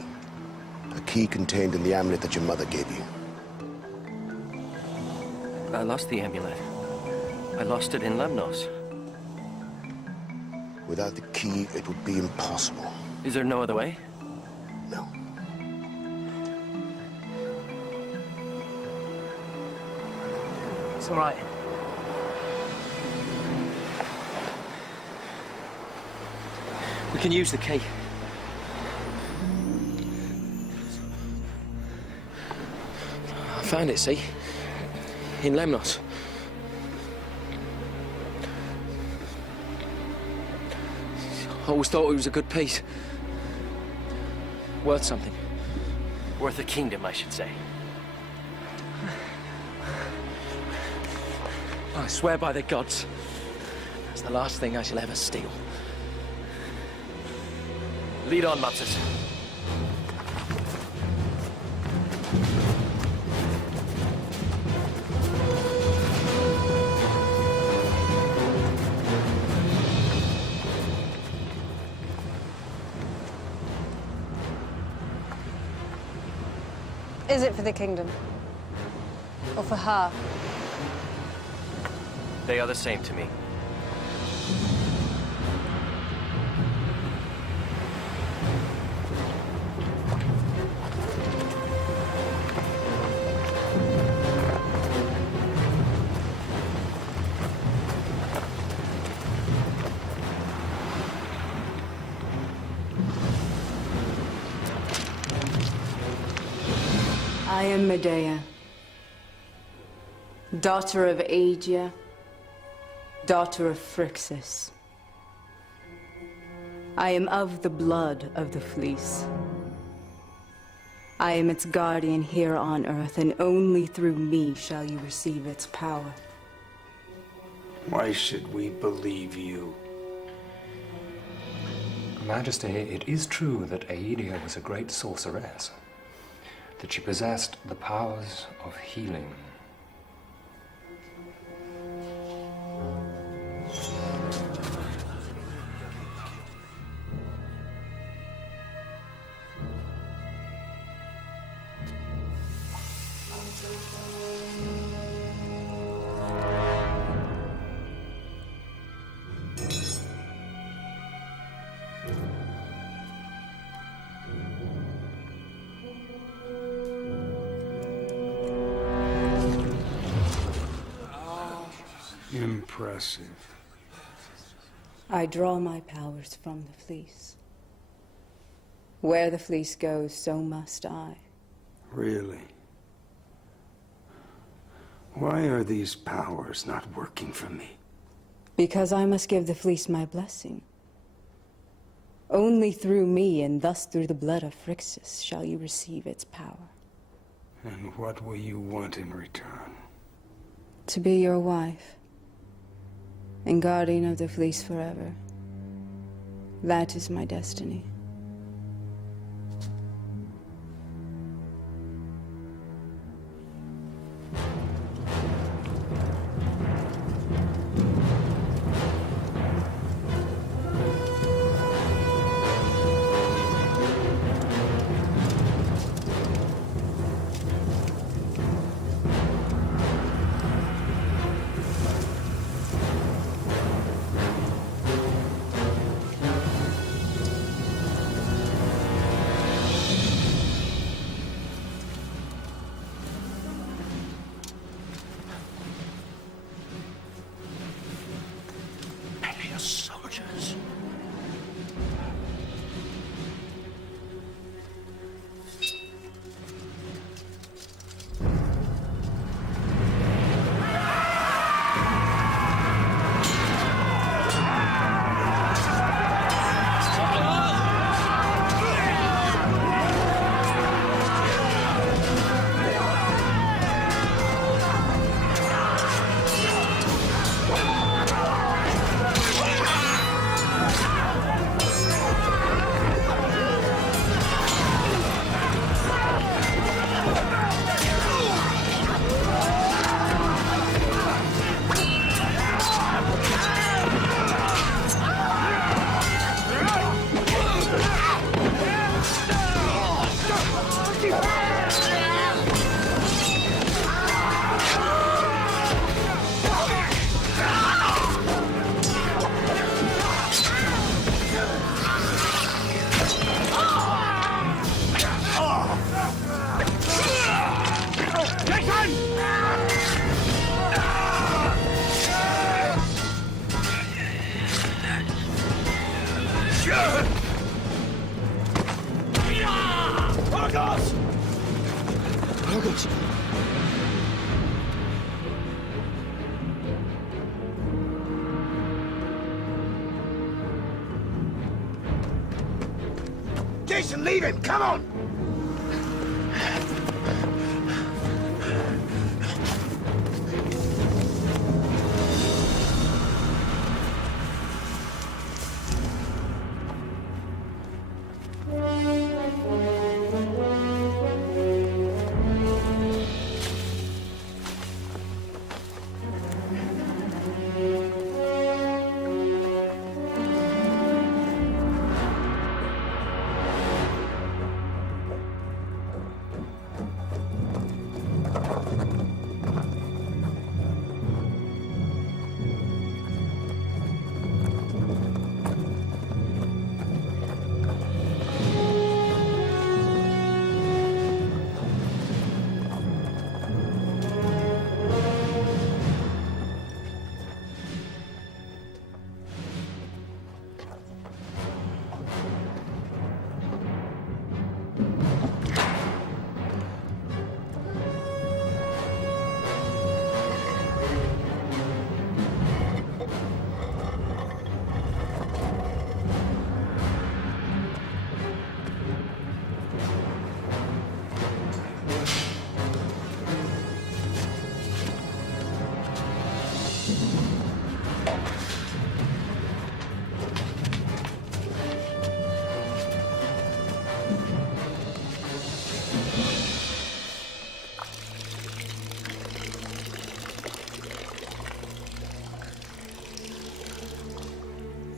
A key contained in the amulet that your mother gave you. I lost the amulet. I lost it in Lemnos. Without the key, it would be impossible. Is there no other way? No. It's all right. We can use the key. I found it, see? In Lemnos. I always thought it was a good piece. Worth something. Worth a kingdom, I should say. I swear by the gods, that's the last thing I shall ever steal. Lead on, Mopsus. Is it for the kingdom? Or for her? They are the same to me. I am Medea, daughter of Aegea, daughter of Phrixus. I am of the blood of the fleece. I am its guardian here on Earth, and only through me shall you receive its power. Why should we believe you? Majesty, it is true that Aegea was a great sorceress, that she possessed the powers of healing. Impressive. I draw my powers from the fleece. Where the fleece goes, so must I. Really? Why are these powers not working for me? Because I must give the fleece my blessing. Only through me, and thus through the blood of Phrixus, shall you receive its power. And what will you want in return? To be your wife, and guardian of the fleece forever. That is my destiny. Jason, leave him! Come on!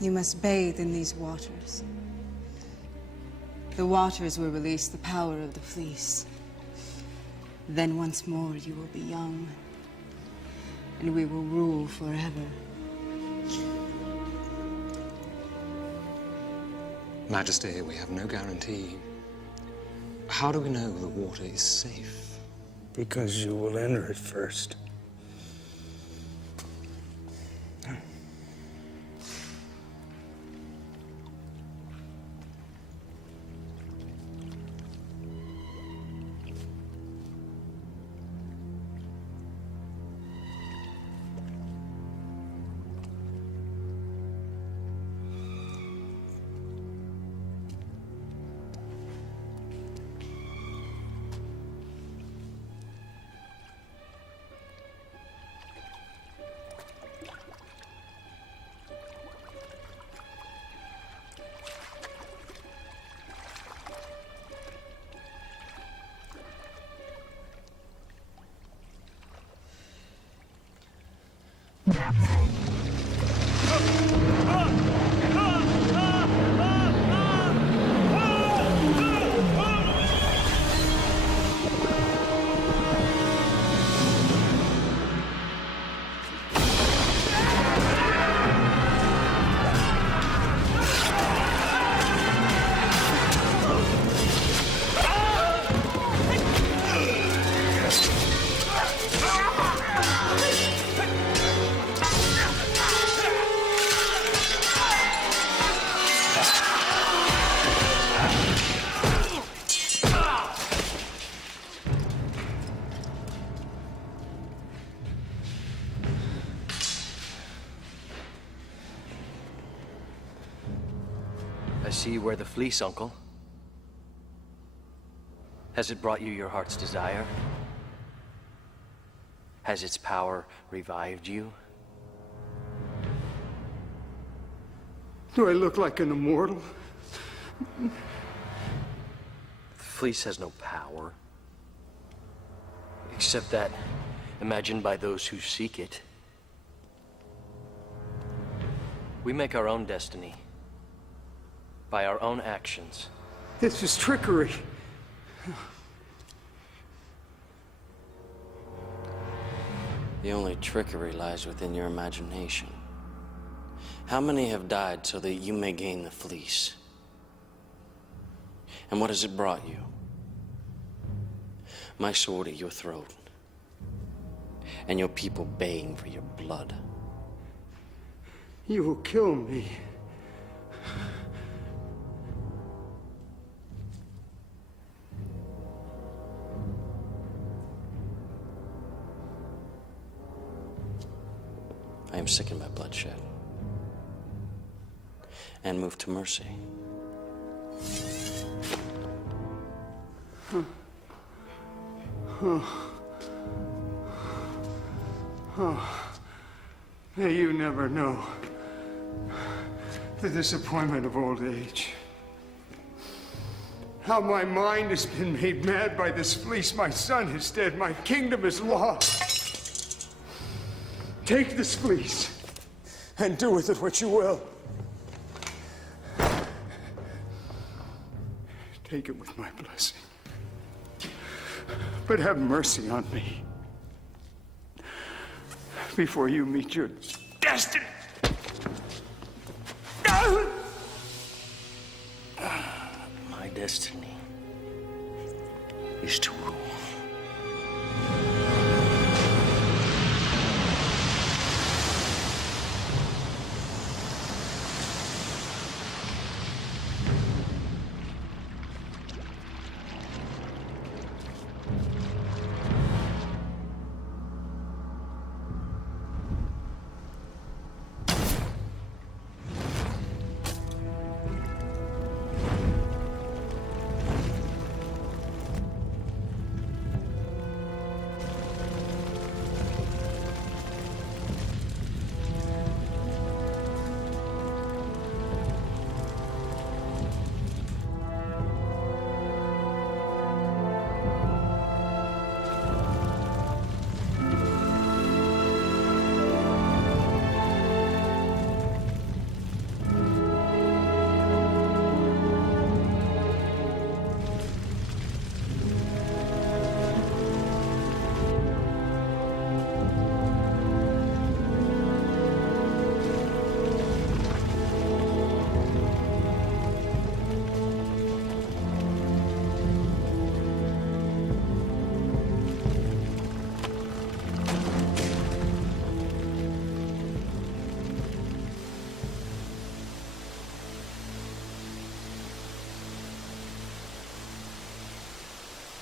You must bathe in these waters. The waters will release the power of the fleece. Then once more you will be young, and we will rule forever. Majesty, we have no guarantee. How do we know the water is safe? Because you will enter it first. I see you wear the fleece, Uncle. Has it brought you your heart's desire? Has its power revived you? Do I look like an immortal? The fleece has no power. Except that imagined by those who seek it. We make our own destiny. By our own actions. This is trickery. The only trickery lies within your imagination. How many have died so that you may gain the fleece? And what has it brought you? My sword at your throat. And your people baying for your blood. You will kill me. I am sickened by bloodshed and moved to mercy. May you never know the disappointment of old age. How my mind has been made mad by this fleece. My son is dead. My kingdom is lost. Take this fleece and do with it what you will. Take it with my blessing. But have mercy on me before you meet your destiny. My destiny is to rule.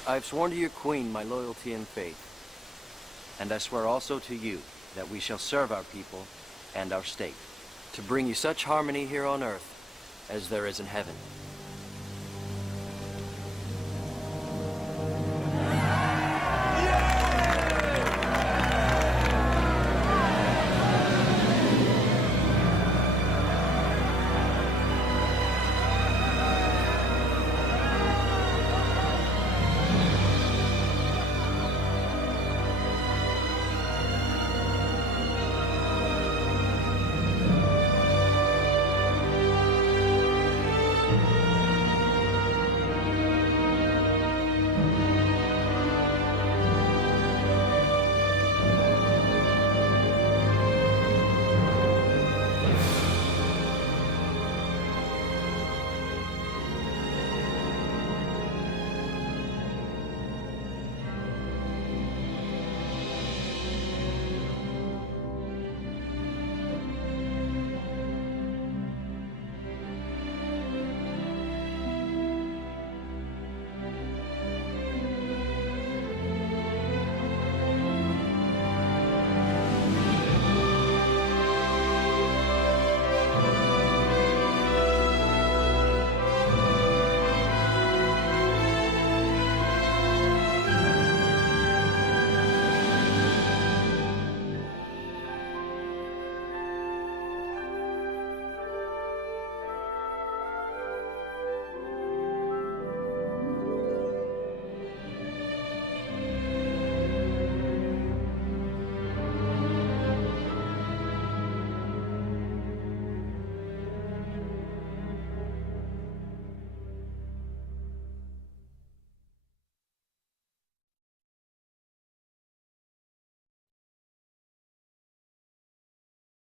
I have sworn to your queen my loyalty and faith, and I swear also to you that we shall serve our people and our state, to bring you such harmony here on earth as there is in heaven.